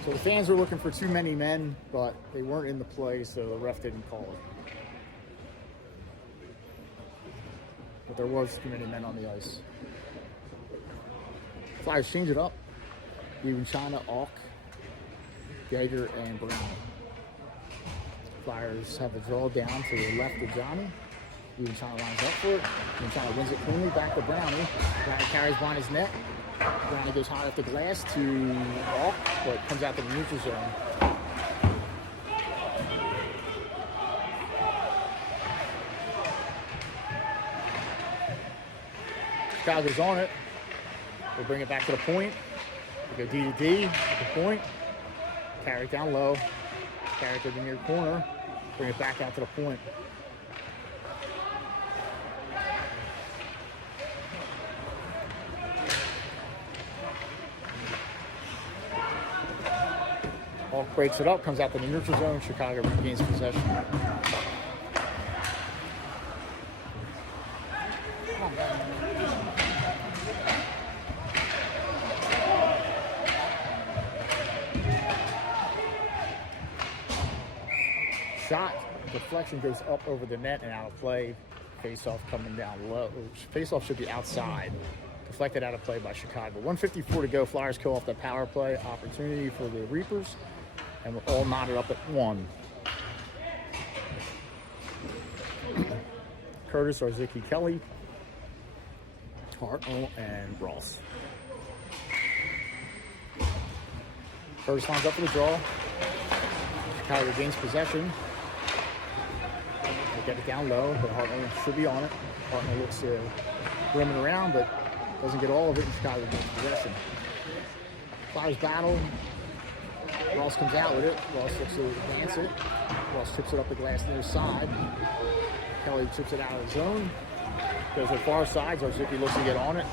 So the fans were looking for too many men, but they weren't in the play, so the ref didn't call it. But there was too many men on the ice. Flyers change it up. Even China, Auk, Geiger, and Brown. Flyers have the draw down to the left of Johnny. Even China lines up for it. Even China wins it cleanly back to Brownie. Brownie carries behind his net. Brownie goes high off the glass to Auk, but comes out to the neutral zone. Chicago's on it. We'll bring it back to the point. We go D to D at the point. Carry it down low. Carry it to the near corner. Bring it back out to the point. Hawk breaks it up, comes out to the neutral zone. Chicago regains possession. Shot deflection goes up over the net and out of play. Face-off coming down low. Face-off should be outside. Deflected out of play by Chicago. 1:54 to go. Flyers kill off the power play opportunity for the Reapers. And we're all knotted up at 1. Curtis, Arziki, Kelly, Hartnell, and Ross. Curtis lines up for the draw. Chicago gains possession. They get it down low, but Hartnell should be on it. Hartnell looks rimming around, but doesn't get all of it, and Chicago gains possession. Flyers battle. Ross comes out with it. Ross looks to advance it. Ross tips it up the glass near side. Kelly chips it out of the zone. Goes to the far side. Zarzicki looks to get on it.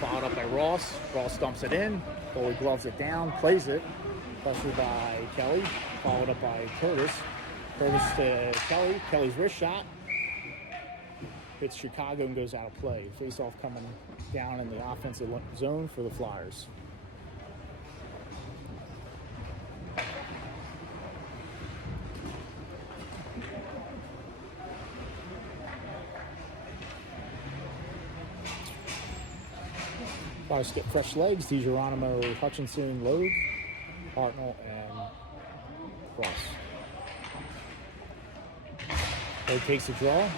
Followed up by Ross. Ross dumps it in. Goalie gloves it down. Plays it. Pressured by Kelly. Followed up by Curtis. Curtis to Kelly. Kelly's wrist shot. Hits Chicago and goes out of play. Face-off coming down in the offensive zone for the Flyers. Flyers get fresh legs. DiGeronimo, Hutchinson, Logue, Hartnell, and Ross. Logue takes the draw.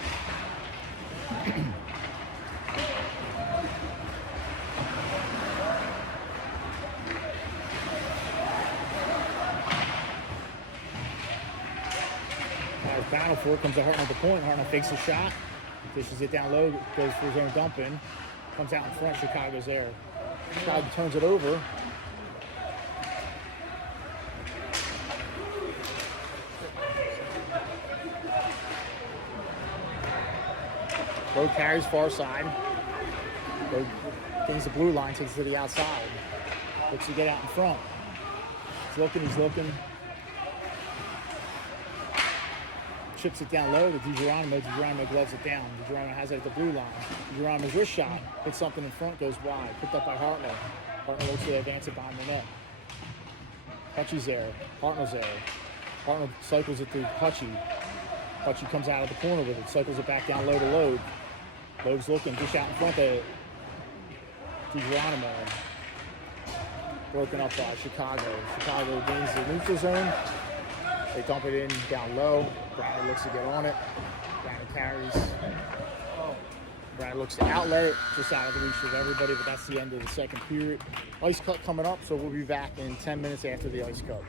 Battle for it, comes to Hartnell at the point. Hartnell fakes a shot, dishes it down low, goes for his own dump in, comes out in front. Chicago's there. Chicago turns it over. Lowe carries far side. Lowe gains the blue line, takes it to the outside. Looks to get out in front. He's looking. Chips it down low to DiGeronimo. DiGeronimo gloves it down. DiGeronimo has it at the blue line. DiGeronimo's wrist shot hits something in front, goes wide. Picked up by Hartnell. Hartnell looks to advance it behind the net. Hutchie's there. Hartnell's there. Hartnell cycles it through Hutchie. Hutchie comes out of the corner with it. Cycles it back down low to Logue. Logue's looking. Dish out in front of DiGeronimo. Broken up by Chicago. Chicago gains the neutral zone. They dump it in down low. Brownie looks to get on it. Brownie carries. Brownie looks to outlet it, just out of the reach of everybody, but that's the end of the second period. Ice cut coming up, so we'll be back in 10 minutes after the ice cut.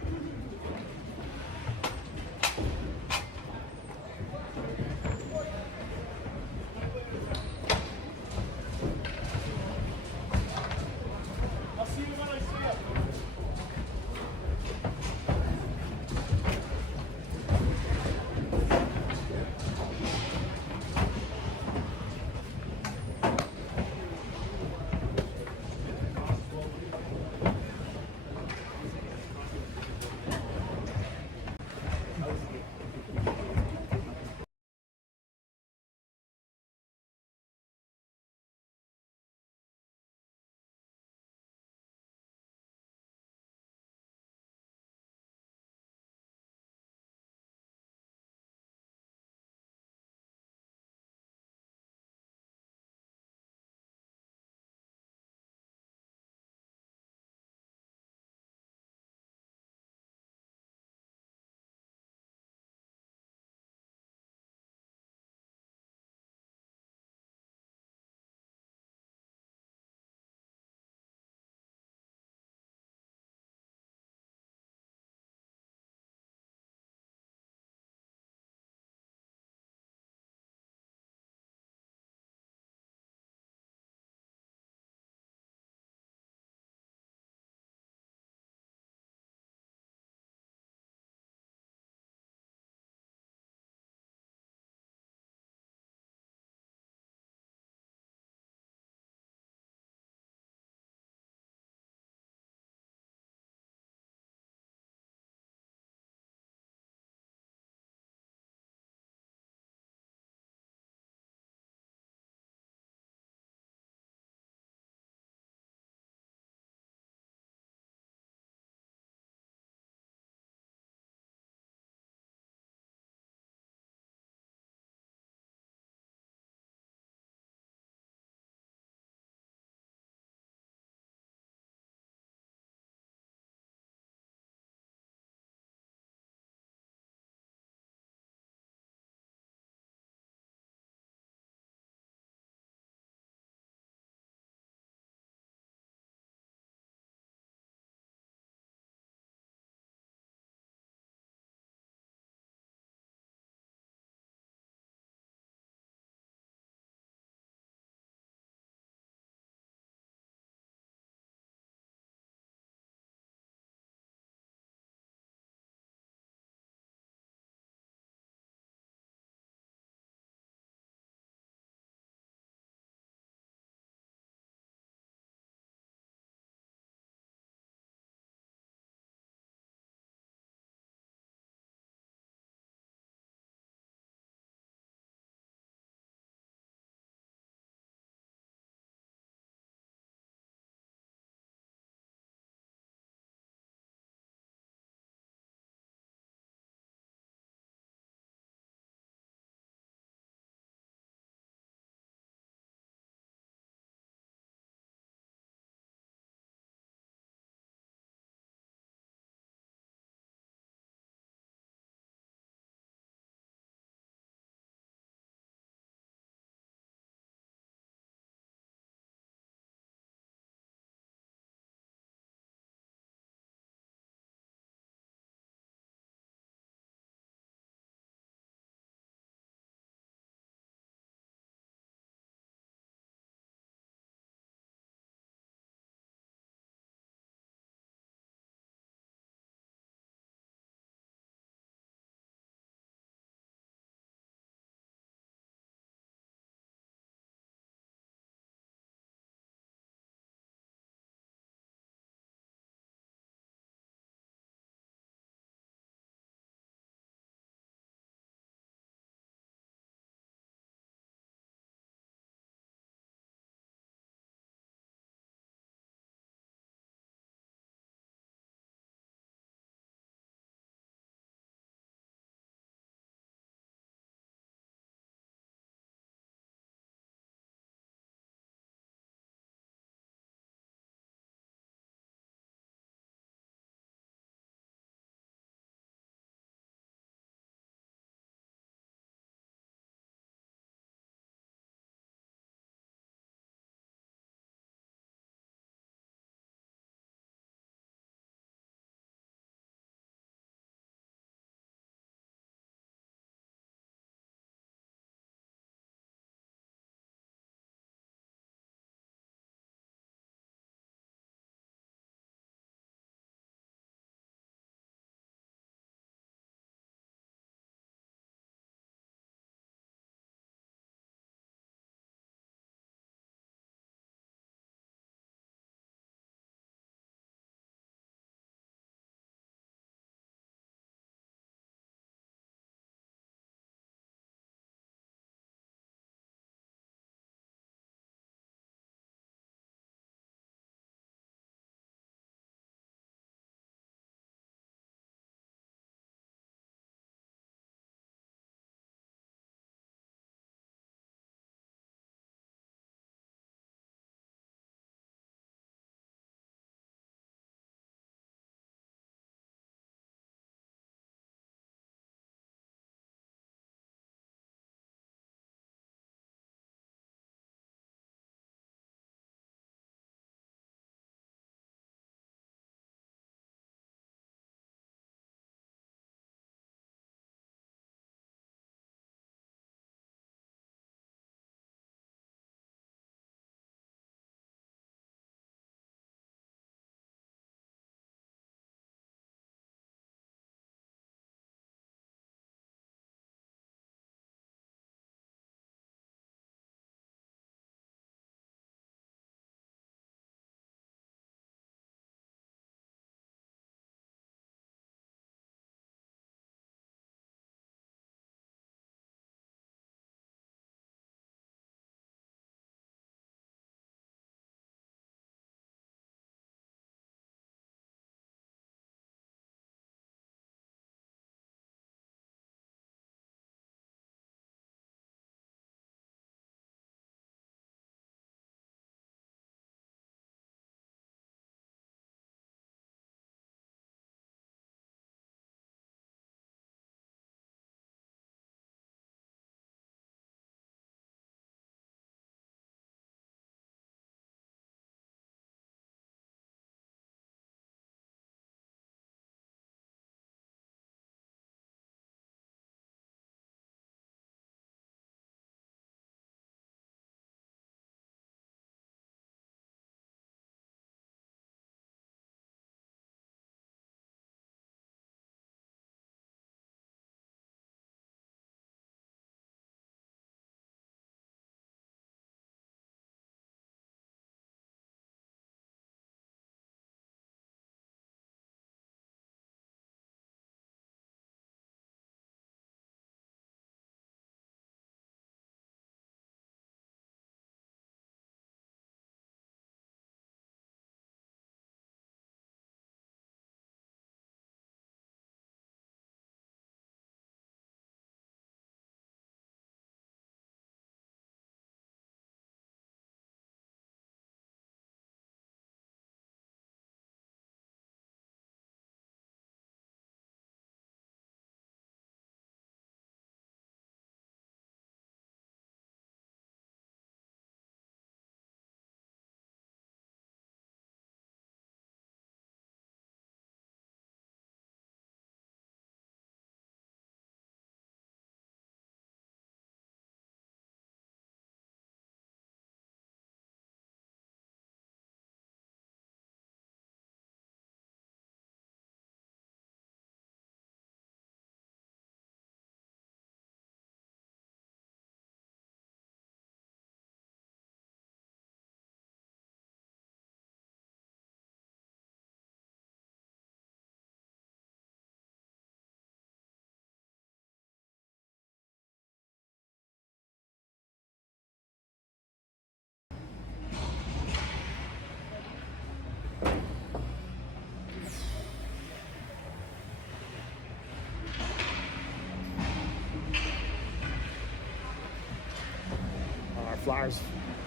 Flyers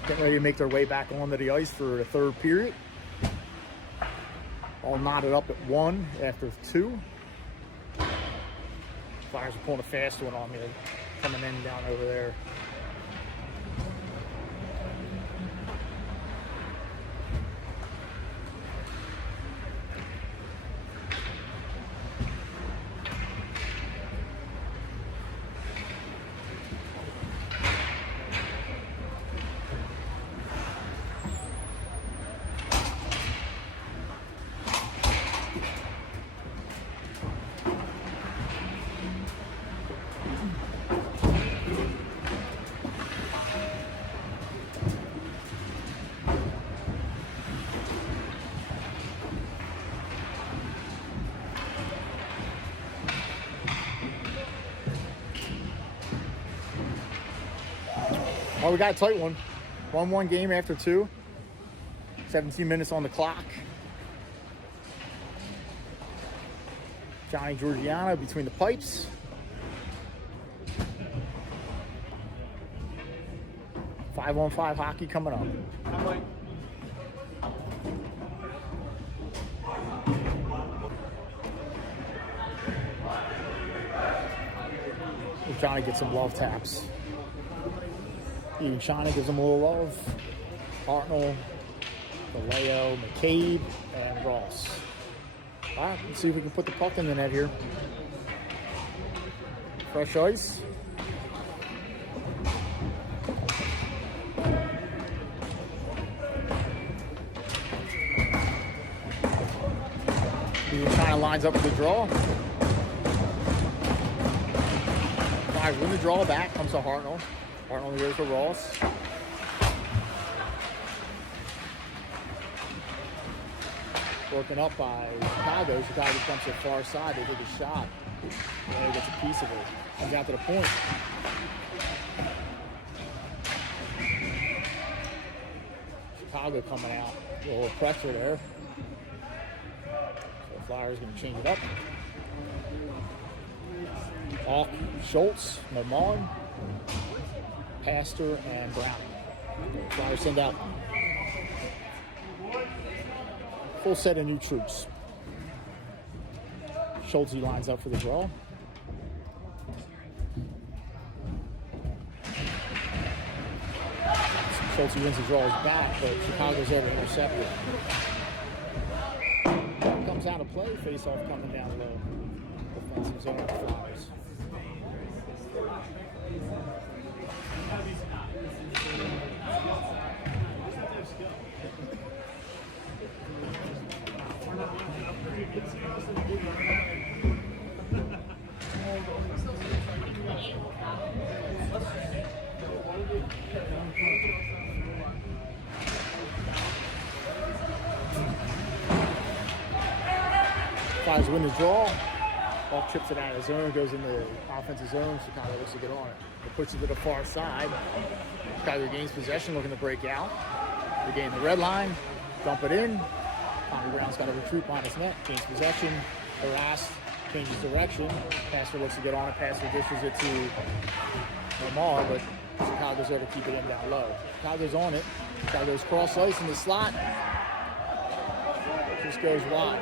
getting ready to make their way back onto the ice for the third period. All knotted up at 1 after 2. Flyers are pulling a fast one on me, coming in down over there. Oh, we got a tight one. 1-1 game after 2. 17 minutes on the clock. Johnny Georgiano between the pipes. Five-on-5 hockey coming up. Johnny gets some love taps. Even China gives him a little love. Hartnell, Vallejo, McCabe, and Ross. All right, let's see if we can put the puck in the net here. Fresh ice. Even China lines up for the draw. Flyers win the draw, back comes to Hartnell. Hartnell goes to Ross. Working up by Chicago. Chicago comes to the far side. They take a shot. And he gets a piece of it. Comes out to the point. Chicago coming out. A little pressure there. So the Flyers going to change it up. Hawk, Schultz, Momon, Pastor, and Brown. Flyers send out full set of new troops. Schultz lines up for the draw. Schultz wins the draw is back, but Chicago's able to intercept it. Comes out of play, face-off coming down low. Offensive zone of the Flyers. Flyers win the draw. Ball chips it out of the zone, goes in the offensive zone. Chicago looks to get on it. It puts it to the far side. Chicago gains possession, looking to break out. They gain the red line, dump it in. Tommy Brown's got to retreat behind his net, gains possession, harassed, changes direction. Passer looks to get on it. Passer dishes it to Lamar, but Chicago's there to keep it in down low. Chicago's on it. Chicago's cross-ice in the slot. Just goes wide.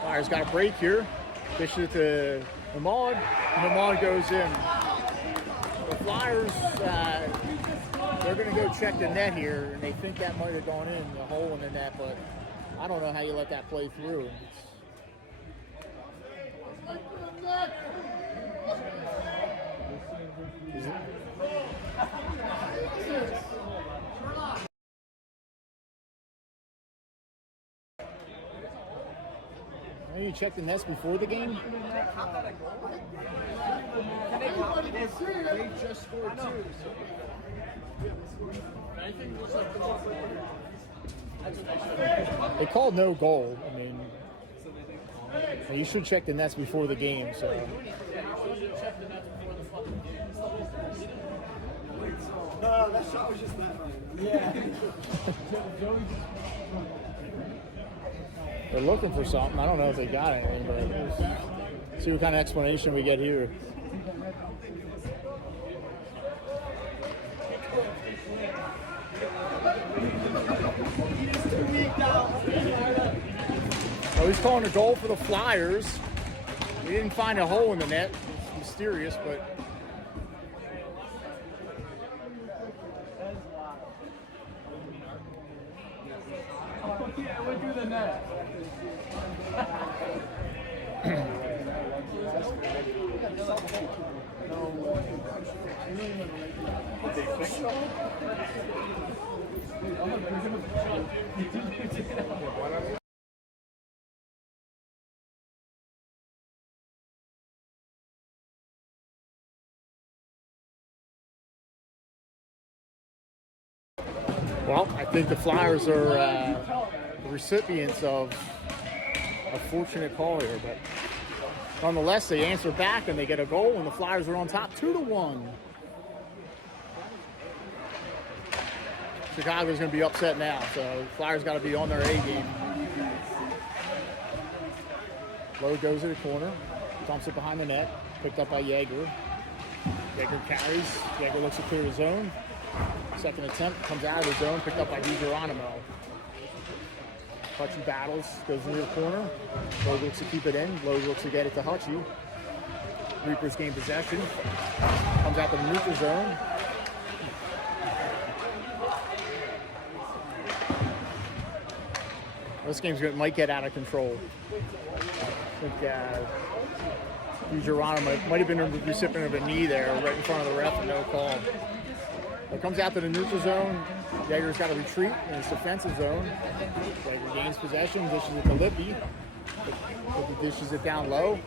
Flyers got a break here. Dishes it to Mamad. Mamad goes in. The Flyers, they're going to go check the net here, and they think that might have gone in, the hole in the net, but I don't know how you let that play through. You check the nets before the game? They just scored 2. They called no goal. I mean, You should check the nets before the game. So. No, that shot was just that. Yeah. They're looking for something. I don't know if they got anything, but see what kind of explanation we get here. Oh, he's calling a goal for the Flyers. We didn't find a hole in the net. It's mysterious, but. Yeah, we'll do the net. Well, I think the Flyers are the recipients of a fortunate call here, but nonetheless, they answer back and they get a goal, and the Flyers are on top 2-1. Chicago's going to be upset now, so the Flyers got to be on their A game. Lowe goes to the corner, dumps it behind the net, picked up by Yeager. Yeager carries. Yeager looks to clear the zone. Second attempt comes out of the zone, picked up by DiGeronimo. Hutchie battles, goes into the corner. Lowe looks to keep it in. Lowe looks to get it to Hutchie. Reapers gain possession. Comes out to the neutral zone. This game's might get out of control. I think DiGeronimo might have been a recipient of a knee there right in front of the ref and no call. It comes out to the neutral zone. Yeager's got to retreat in his defensive zone. Yeager gains possession, dishes it to Lippy. Lippy dishes it down low.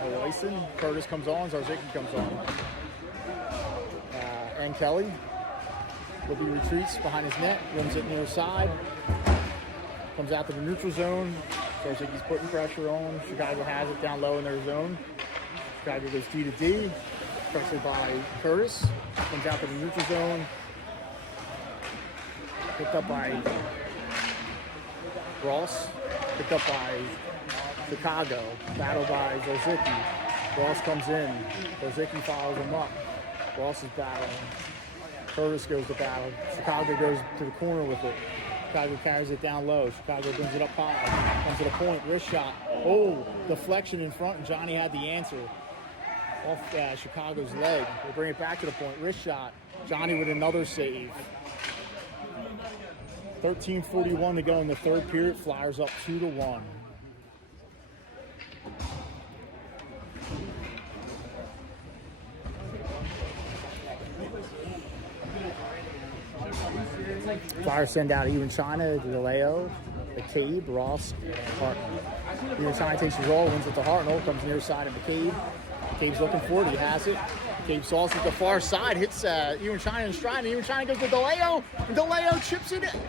Oyson. Curtis comes on, Zarzicki comes on. And Kelly. Lippy retreats behind his net, rims it near side. Comes out to the neutral zone. Zarzicki's putting pressure on. Chicago has it down low in their zone. Chicago goes D to D. Pressure by Curtis. Comes out to the neutral zone. Picked up by Ross. Picked up by Chicago. Battle by Zarzicki. Ross comes in. Zarzicki follows him up. Ross is battling. Curtis goes to battle. Chicago goes to the corner with it. Chicago carries it down low. Chicago brings it up high. Comes to the point. Wrist shot. Oh, deflection in front, and Johnny had the answer. Off Chicago's leg. They bring it back to the point. Wrist shot. Johnny with another save. 13:41 to go in the third period. Flyers up 2-1. Flyers send out Ewan China, DeLeo, McCabe, Ross, and Hartnell. Ewan China takes his roll, wins it to Hartnell, comes near side of McCabe. McCabe's looking for it, he has it. McCabe sauces it to the far side, hits Ewan China in stride, and Ewan China goes to DeLeo, and DeLeo chips it in.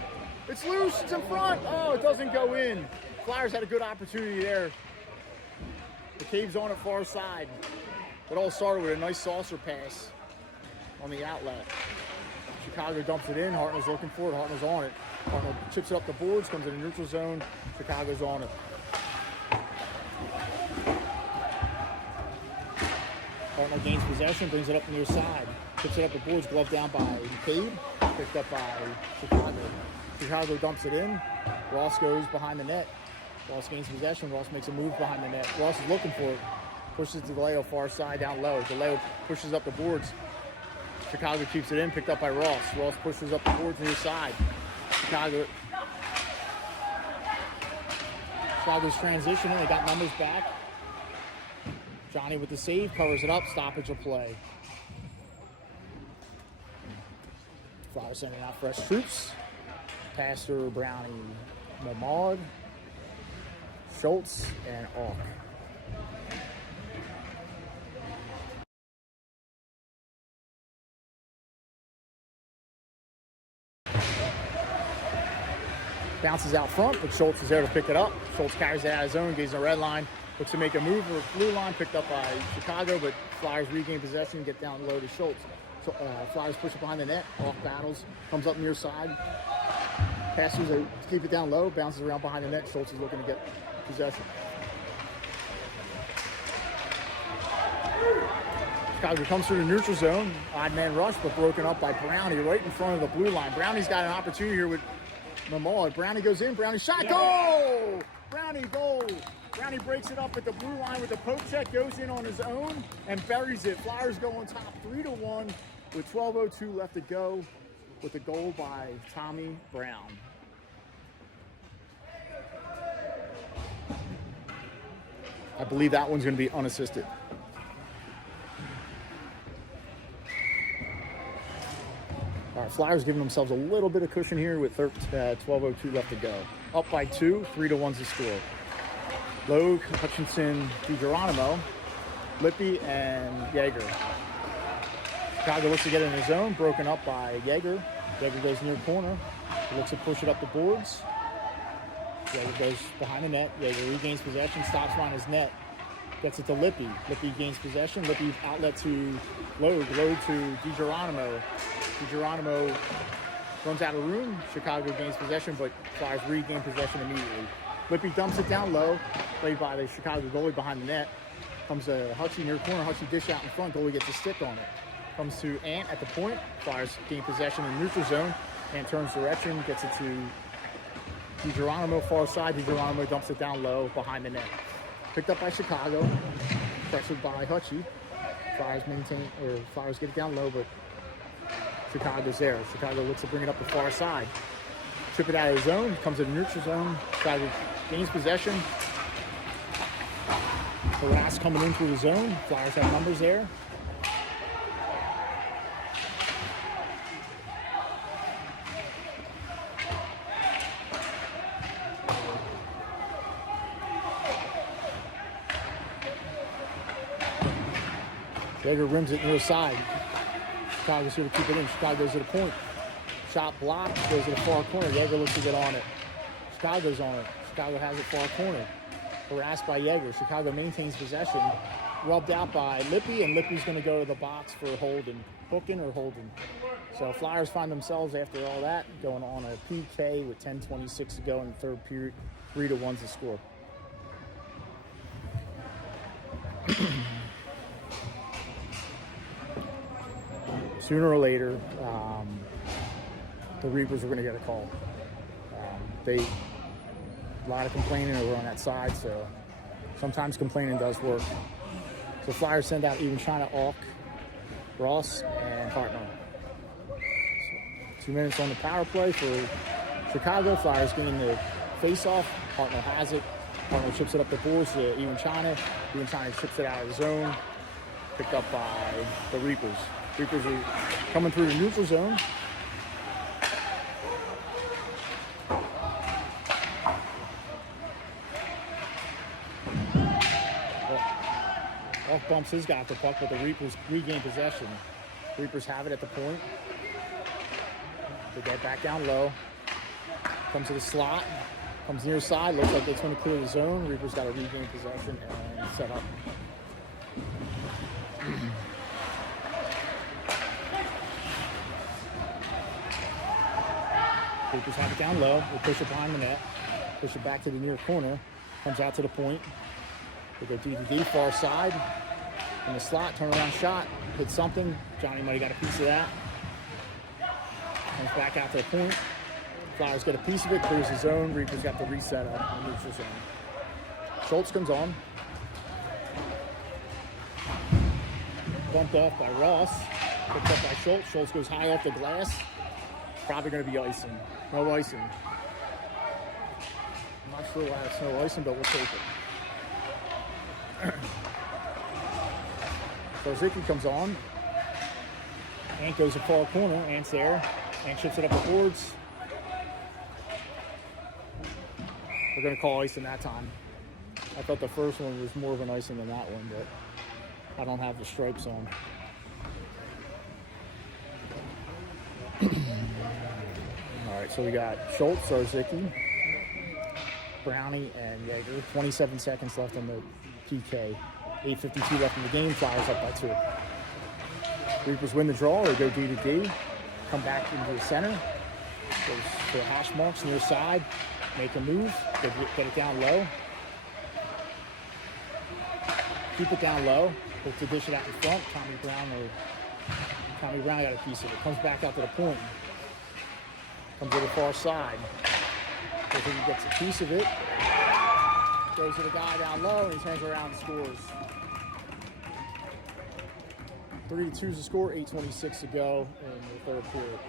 It's loose, it's in front. Oh, it doesn't go in. Flyers had a good opportunity there. McCabe's on the far side. It all started with a nice saucer pass on the outlet. Chicago dumps it in. Hartnell's looking for it. Hartnell's on it. Hartnell chips it up the boards, comes in the neutral zone. Chicago's on it. Hartnell gains possession, brings it up near side. Chips it up the boards, glove down by McCabe. Picked up by Chicago. Chicago dumps it in. Ross goes behind the net. Ross gains possession. Ross makes a move behind the net. Ross is looking for it. Pushes to DeLeo far side down low. DeLeo pushes up the boards. Chicago keeps it in, picked up by Ross. Ross pushes up the boards near side. Chicago's transitioning. They got numbers back. Johnny with the save, covers it up, stoppage of play. Flyers sending out fresh troops. Pastor, Brownie, Mamard, Schultz, and Auk. Bounces out front, but Schultz is there to pick it up. Schultz carries it out of his own, gains the red line, looks to make a move for blue line, picked up by Chicago, but Flyers regain possession, get down low to Schultz. So, Flyers push it behind the net, off battles, comes up near side, passes to keep it down low, bounces around behind the net. Schultz is looking to get possession. Chicago comes through the neutral zone, odd man rush, but broken up by Brownie right in front of the blue line. Brownie's got an opportunity here with Mamala. Brownie goes in, Brownie shot, goal! Brownie, goal! Brownie breaks it up at the blue line with the poke check, goes in on his own and buries it. Flyers go on top 3-1 with 12:02 left to go with a goal by Tommy Brown. I believe that one's going to be unassisted. All right, Flyers giving themselves a little bit of cushion here with 12:02 left to go. Up by 2, 3-1's the score. Logue, Hutchinson, DiGeronimo, Lippy, and Yeager. Chicago looks to get in his zone, broken up by Yeager. Yeager goes near corner. He looks to push it up the boards. Yeager goes behind the net. Yeager regains possession, stops behind his net. Gets it to Lippy. Lippy gains possession. Lippy outlet to Logue. Logue to DiGeronimo. DiGeronimo runs out of room. Chicago gains possession, but Flyers regain possession immediately. Lippy dumps it down low, played by the Chicago goalie behind the net. Comes to Hutchie near corner. Hutchie dish out in front. Goalie gets a stick on it. Comes to Ant at the point. Flyers gain possession in the neutral zone. Ant turns direction, gets it to DiGeronimo far side. DiGeronimo dumps it down low behind the net. Picked up by Chicago. Pressured by Hutchie. Flyers get it down low, but Chicago's there. Chicago looks to bring it up the far side. Chip it out of his zone. Comes to the neutral zone. Chicago gains possession. Harass coming in through the zone. Flyers have numbers there. Yeager rims it near side. Chicago's here to keep it in. Chicago's at a point. Shot blocked, goes to the far corner. Yeager looks to get on it. Chicago's on it. Chicago has it far corner. Harassed by Yeager. Chicago maintains possession. Rubbed out by Lippy, and Lippy's going to go to the box for Holden. Hooking or Holden. So Flyers find themselves, after all that, going on a PK with 10:26 to go in the third period. 3-1's the score. Sooner or later, the Reapers are going to get a call. A lot of complaining over on that side, so sometimes complaining does work. So Flyers send out even China, Auk, Ross, and Hartnell. So 2 minutes on the power play for Chicago. Flyers getting the face-off. Hartnell has it. Hartnell chips it up the boards to even China. Even China chips it out of the zone. Picked up by the Reapers. Reapers are coming through the neutral zone. Off bumps his guy off the puck, but the Reapers regain possession. Reapers have it at the point. They get back down low. Comes to the slot. Comes near side. Looks like it's going to clear the zone. Reapers got to regain possession and set up. Reapers have it down low. They push it behind the net. Push it back to the near corner. Comes out to the point. They go D far side. In the slot, turnaround shot. Hit something. Johnny might have got a piece of that. Comes back out to the point. Flyers get a piece of it. Clears the zone. Reapers got the reset up in the neutral zone. Schultz comes on. Bumped off by Ross. Picked up by Schultz. Schultz goes high off the glass. Probably going to be icing. No icing. I'm not sure why it's no icing, but we'll take it. Zarzicki comes on. Ant goes to far corner. Ant's there. Ant chips it up the boards. We're going to call icing that time. I thought the first one was more of an icing than that one, but I don't have the stripes on. All right, so we got Schultz, Zarzicki, Brownie and Yeager. 27 seconds left on the PK. 8:52 left in the game. Flyers up by 2. Reapers win the draw. They go D to D. Come back into the center. Goes to hash marks near side. Make a move. Get it down low. Keep it down low. Look to dish it out in front. Tommy Brown got a piece of it. Comes back out to the point. Comes to the far side. I think he gets a piece of it. Goes to the guy down low, and he turns around and scores. 3-2 is the score. 8:26 to go in the third period.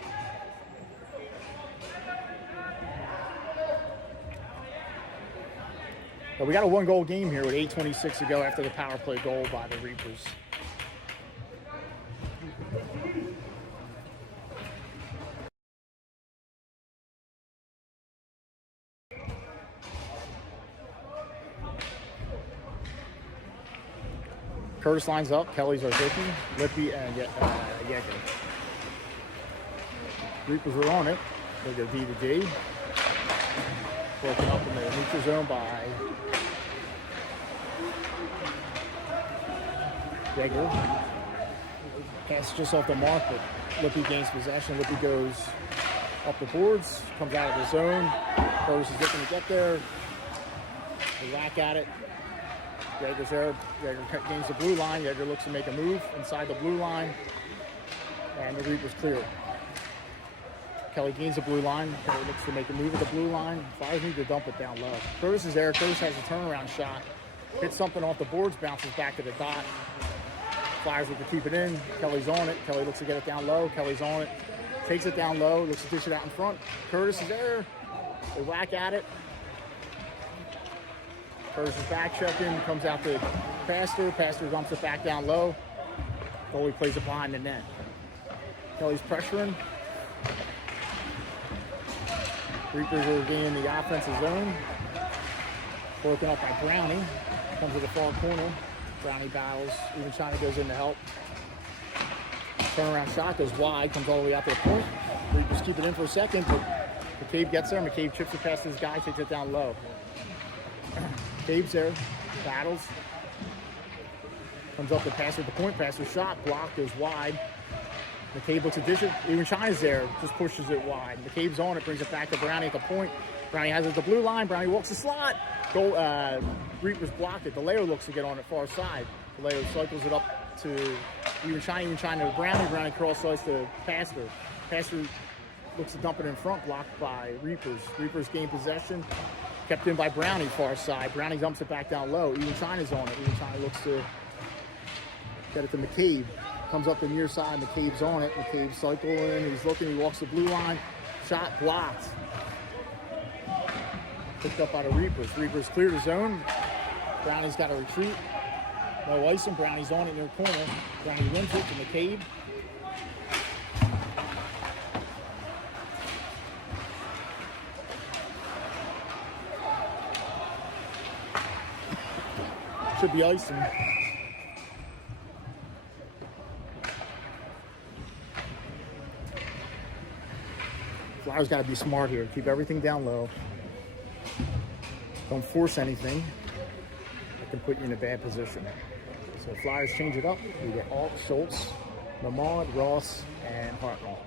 But we got a 1-goal game here with 8:26 to go after the power play goal by the Reapers. Curtis lines up. Kelly's Zarzicki, Lippy, and Yeager. Reapers are on it. They go D to D. Broken up in the neutral zone by Yeager. Pass just off the mark, but Lippy gains possession. Lippy goes up the boards, comes out of the zone. Curtis is looking to get there. They whack at it. Yeager's there. Yeager gains the blue line. Yeager looks to make a move inside the blue line, and the Reapers clear. Kelly gains the blue line. Kelly looks to make a move at the blue line. Flyers need to dump it down low. Curtis is there. Curtis has a turnaround shot. Hits something off the boards, bounces back to the dot. Flyers look to keep it in. Kelly's on it. Kelly looks to get it down low. Kelly's on it. Takes it down low. Looks to dish it out in front. Curtis is there. They whack at it. Curtis is back checking. Comes out to Pastor. Pastor dumps it back down low. Goalie plays it behind the net. Kelly's pressuring. Reapers are in the offensive zone. Broken up by Brownie. Comes to the far corner. Brownie battles. Even China goes in to help. Turnaround shot goes wide. Comes all the way out to the point. Reapers keep it in for a second, but McCabe gets there. McCabe chips it past his guy. Takes it down low. McCabe's there. Battles. Comes up to pass at the point. Passer shot. Block goes wide. McCabe looks to dish it. Even China's there. Just pushes it wide. McCabe's on it. Brings it back to Brownie at the point. Brownie has it at the blue line. Brownie walks the slot. Reapers block it. DeLeo looks to get on it far side. DeLeo cycles it up to Even China to Brownie. Brownie cross slice to Pastor. Pastor looks to dump it in front. Blocked by Reapers. Reapers gain possession. Kept in by Brownie far side. Brownie dumps it back down low. Even China's on it. Even China looks to get it to McCabe. Comes up the near side. McCabe's on it. McCabe cycling. He's looking. He walks the blue line. Shot blocked. Picked up by the Reapers. Reapers clear the zone. Brownie's got to retreat. No icing. Brownie's on it near corner. Brownie wins it to McCabe. Should be icing. Flyers got to be smart here. Keep everything down low. Don't force anything that can put you in a bad position. So Flyers change it up. We get Alt, Schultz, Lamond, Ross, and Hartnell.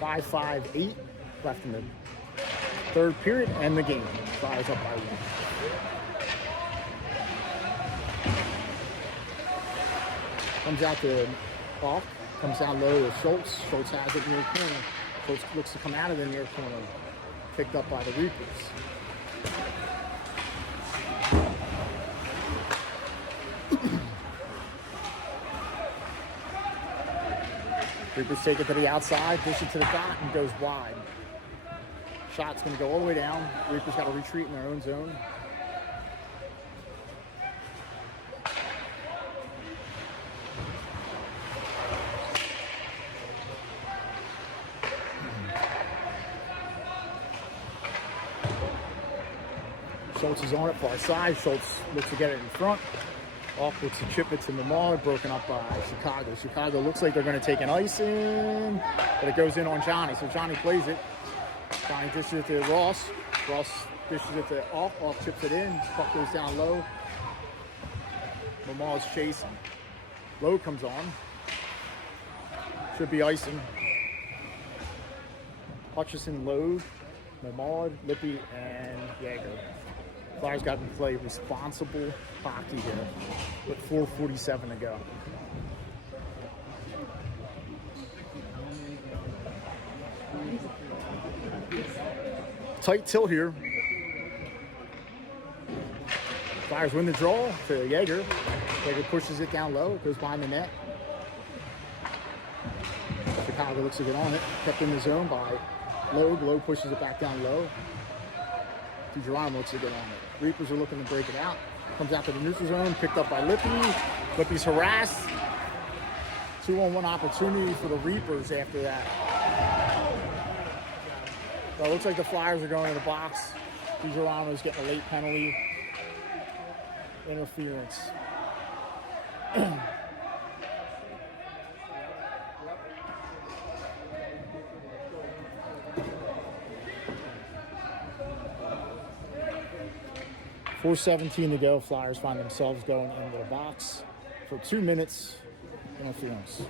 5-5-8 left in the third period and the game. Flyers up by 1. Comes out to Falk. Comes down low to Schultz. Schultz has it near corner. Schultz looks to come out of the near corner. Picked up by the Reapers. Reapers take it to the outside, dish it to the dot, and goes wide. Shot's going to go all the way down. Reapers got to retreat in their own zone. Schultz is on it far side. Schultz looks to get it in front. Off looks to chip it to Lamar, broken up by Chicago. Chicago looks like they're going to take an ice in, but it goes in on Johnny. So Johnny plays it. Johnny dishes it to Ross. Ross dishes it to Off. Off chips it in. Puck goes down low. Mamal's chasing. Low comes on. Should be icing. Hutchison, Lowe, Mamad, Lippy, and Yeager. Flyers got to play responsible hockey here with 4:47 to go. Tight tilt here. Flyers win the draw to Yeager. Yeager pushes it down low, goes behind the net. Chicago looks to get on it. Kept in the zone by Lowe. Lowe pushes it back down low. DiGeronimo looks to get on it. Reapers are looking to break it out. Comes out to the neutral zone, picked up by Lippy. Lippy's harassed. 2-on-1 opportunity for the Reapers after that. So it looks like the Flyers are going to the box. DiGeronimo's getting a late penalty. Interference. 4:17 to go. Flyers find themselves going into the box for 2 minutes. Interference.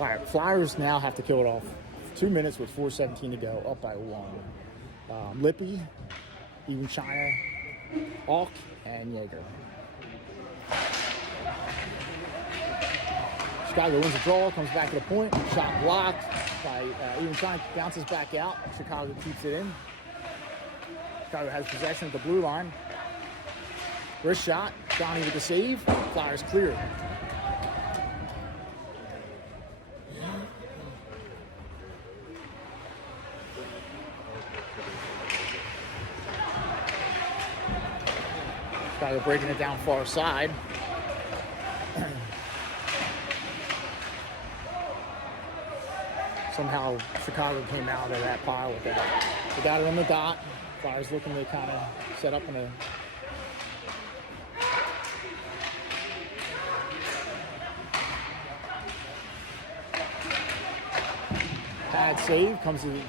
All right, Flyers now have to kill it off. 2 minutes with 4:17 to go, up by 1. Lippy, even China, Alk, and Yeager. Chicago wins the draw, comes back to the point. Shot blocked by even China, bounces back out. Chicago keeps it in. Chicago has possession at the blue line. Wrist shot, Johnny with the save. Flyers clear. Chicago breaking it down far side. Somehow Chicago came out of that pile with that. They got it on the dot. Flyers looking to kind of set up in a pad save. Comes to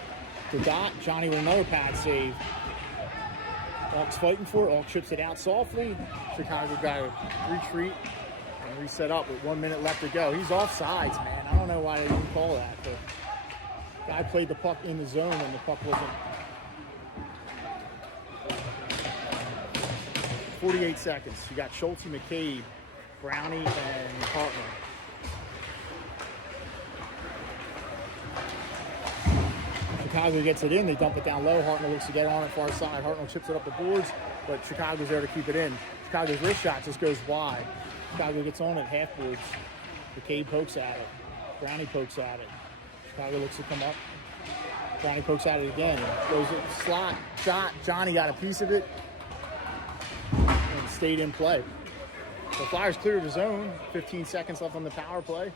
the dot. Johnny with another pad save. Alk's fighting for it. Alk chips it out softly. Chicago got to retreat and reset up with 1 minute left to go. He's offsides, man. I don't know why they didn't call that, but guy played the puck in the zone and the puck wasn't. 48 seconds. You got Schulte, McCabe, Brownie, and Hartman. Chicago gets it in, they dump it down low. Hartnell looks to get on it far side. Hartnell chips it up the boards, but Chicago's there to keep it in. Chicago's wrist shot just goes wide. Chicago gets on it, half boards. McCabe pokes at it. Brownie pokes at it. Chicago looks to come up. Brownie pokes at it again. Goes slot, shot. Johnny got a piece of it and stayed in play. The Flyers cleared the zone. 15 seconds left on the power play.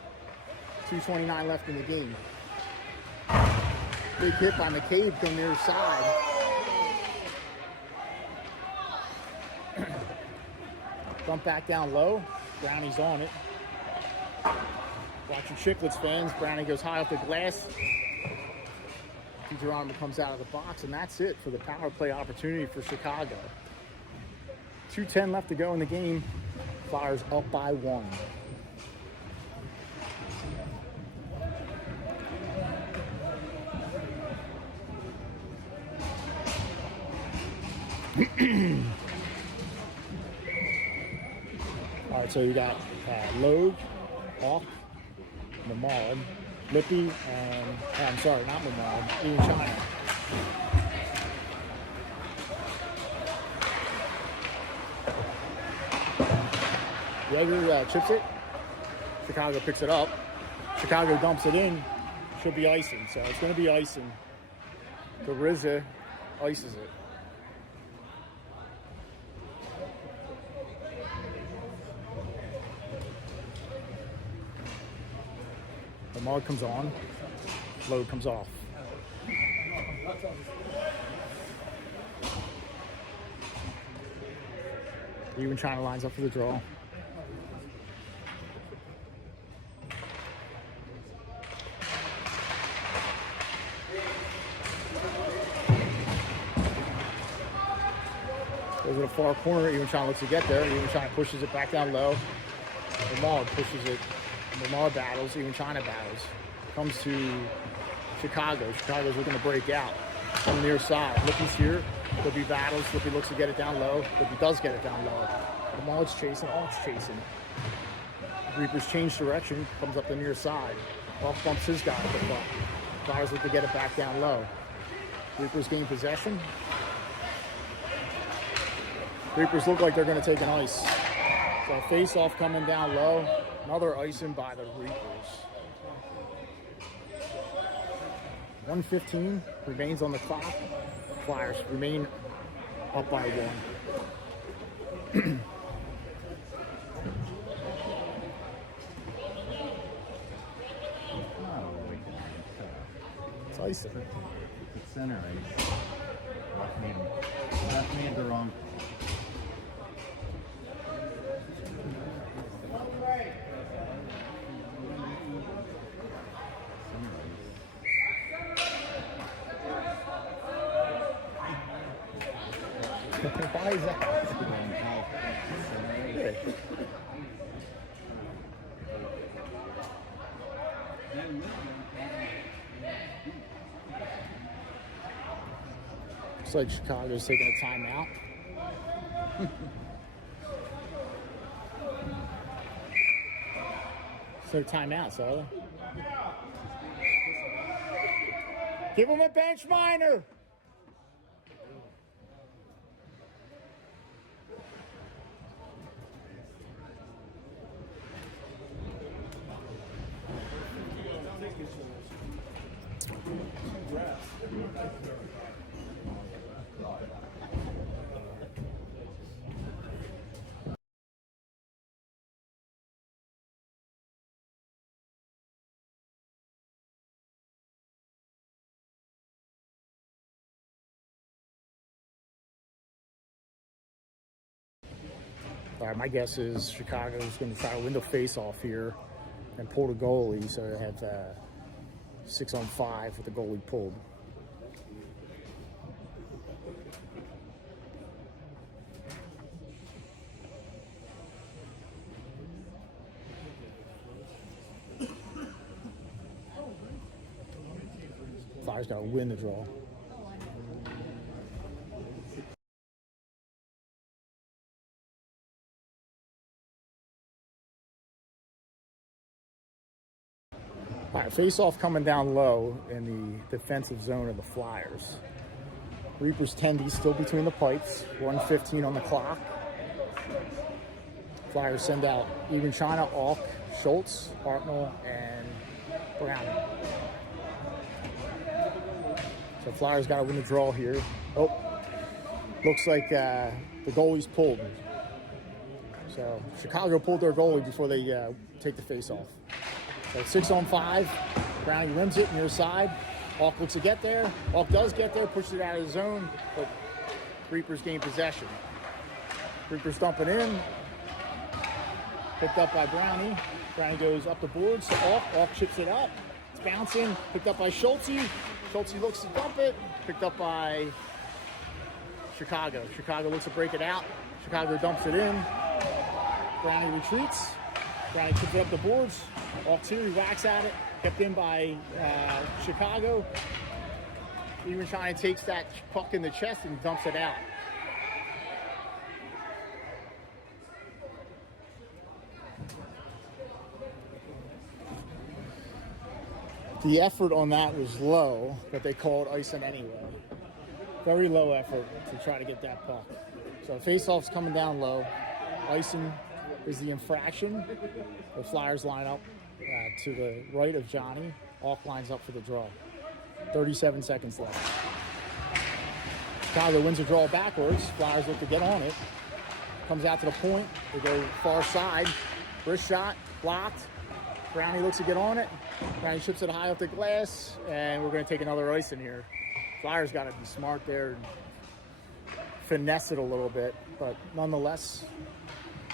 2:29 left in the game. Big hit by McCabe from near side. Dump back down low. Brownie's on it. Watch your Chicklets, fans. Brownie goes high off the glass. DiGeronimo comes out of the box, and that's it for the power play opportunity for Chicago. 2:10 left to go in the game. Flyers up by 1. All right, so you got Logue, Hawk, Mamard, Lippy, and I'm sorry, not Mamard, Ian China. Yeager chips it. Chicago picks it up. Chicago dumps it in. Should be icing, so it's going to be icing. Gariza ices it. Mod comes on, load comes off. Even China lines up for the draw. Goes to the far corner. Even China looks to get there. Even China pushes it back down low. Lamar pushes it. Lamar battles. Even China battles. Comes to Chicago. Chicago's looking to break out on the near side. Lippy's here. Lippy battles. Lippy looks to get it down low. Lippy does get it down low. Lamar's chasing. Off's chasing. Reapers change direction. Comes up the near side. Off bumps his guy at the front. Flyers look to get it back down low. Reapers gain possession. Reapers look like they're going to take an ice. So face off coming down low. Another icing by the Reapers. 1:15 remains on the clock. Flyers remain up by 1. It's icing. It's center ice. Left me at the wrong. Why is that? Yeah. Looks like Chicago's taking a timeout. So timeout, so give him a bench minor. All right, my guess is Chicago's going to try to win the face-off here and pull the goalie, so they have 6-on-5 with the goalie pulled. Flyers got to win the draw. All right, face-off coming down low in the defensive zone of the Flyers. Reapers tendy still between the pipes. 1:15 on the clock. Flyers send out Even China, Auk, Schultz, Hartnell, and Brown. So Flyers got to win the draw here. Oh, looks like the goalie's pulled. So Chicago pulled their goalie before they take the face-off. So 6-on-5, Brownie rims it near side. Auk looks to get there. Auk does get there, pushes it out of the zone, but Reapers gain possession. Reapers dump it in. Picked up by Brownie. Brownie goes up the boards to Auk. Auk chips it up. It's bouncing. Picked up by Schultz. Schultz looks to dump it. Picked up by Chicago. Chicago looks to break it out. Chicago dumps it in. Brownie retreats. Brownie chips it up the boards. Auk's here, he whacks at it. Kept in by Chicago. Even China takes that puck in the chest and dumps it out. The effort on that was low, but they called icing anyway. Very low effort to try to get that puck. So face-off's coming down low. Icing is the infraction. The Flyers line up to the right of Johnny. Auk lines up for the draw. 37 seconds left. Chicago wins the draw backwards. Flyers look to get on it. Comes out to the point. They go far side. Wrist shot, blocked. Brownie looks to get on it. Brownie chips it high off the glass, and we're going to take another ice in here. Flyers got to be smart there and finesse it a little bit, but nonetheless,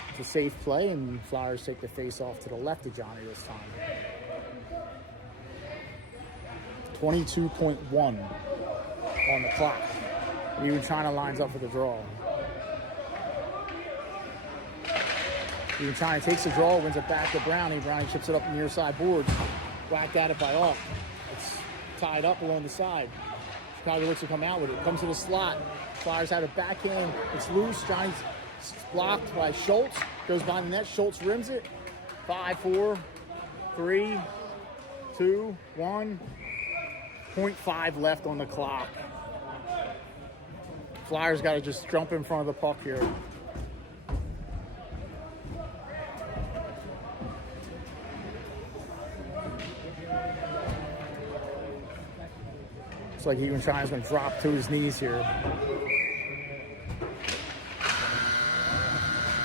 it's a safe play, and Flyers take the face off to the left of Johnny this time. 22.1 on the clock. Even China lines up for the draw. Even China takes the draw, wins it back to Brownie. Brownie chips it up near side boards. Whacked at it by off. It's tied up along the side. Chicago looks to come out with it. Comes to the slot. Flyers have a backhand. It's loose. Johnny's blocked by Schultz. Goes behind the net. Schultz rims it. 5, 4, 3, 2, 1. 0.5 left on the clock. Flyers got to just jump in front of the puck here. Looks like even China's going to drop to his knees here.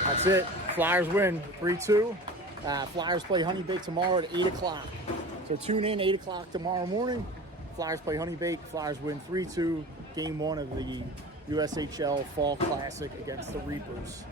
That's it. Flyers win 3-2. Flyers play Honey Bake tomorrow at 8 o'clock. So tune in 8 o'clock tomorrow morning. Flyers play Honey Bake. Flyers win 3-2. Game 1 of the USHL Fall Classic against the Reapers.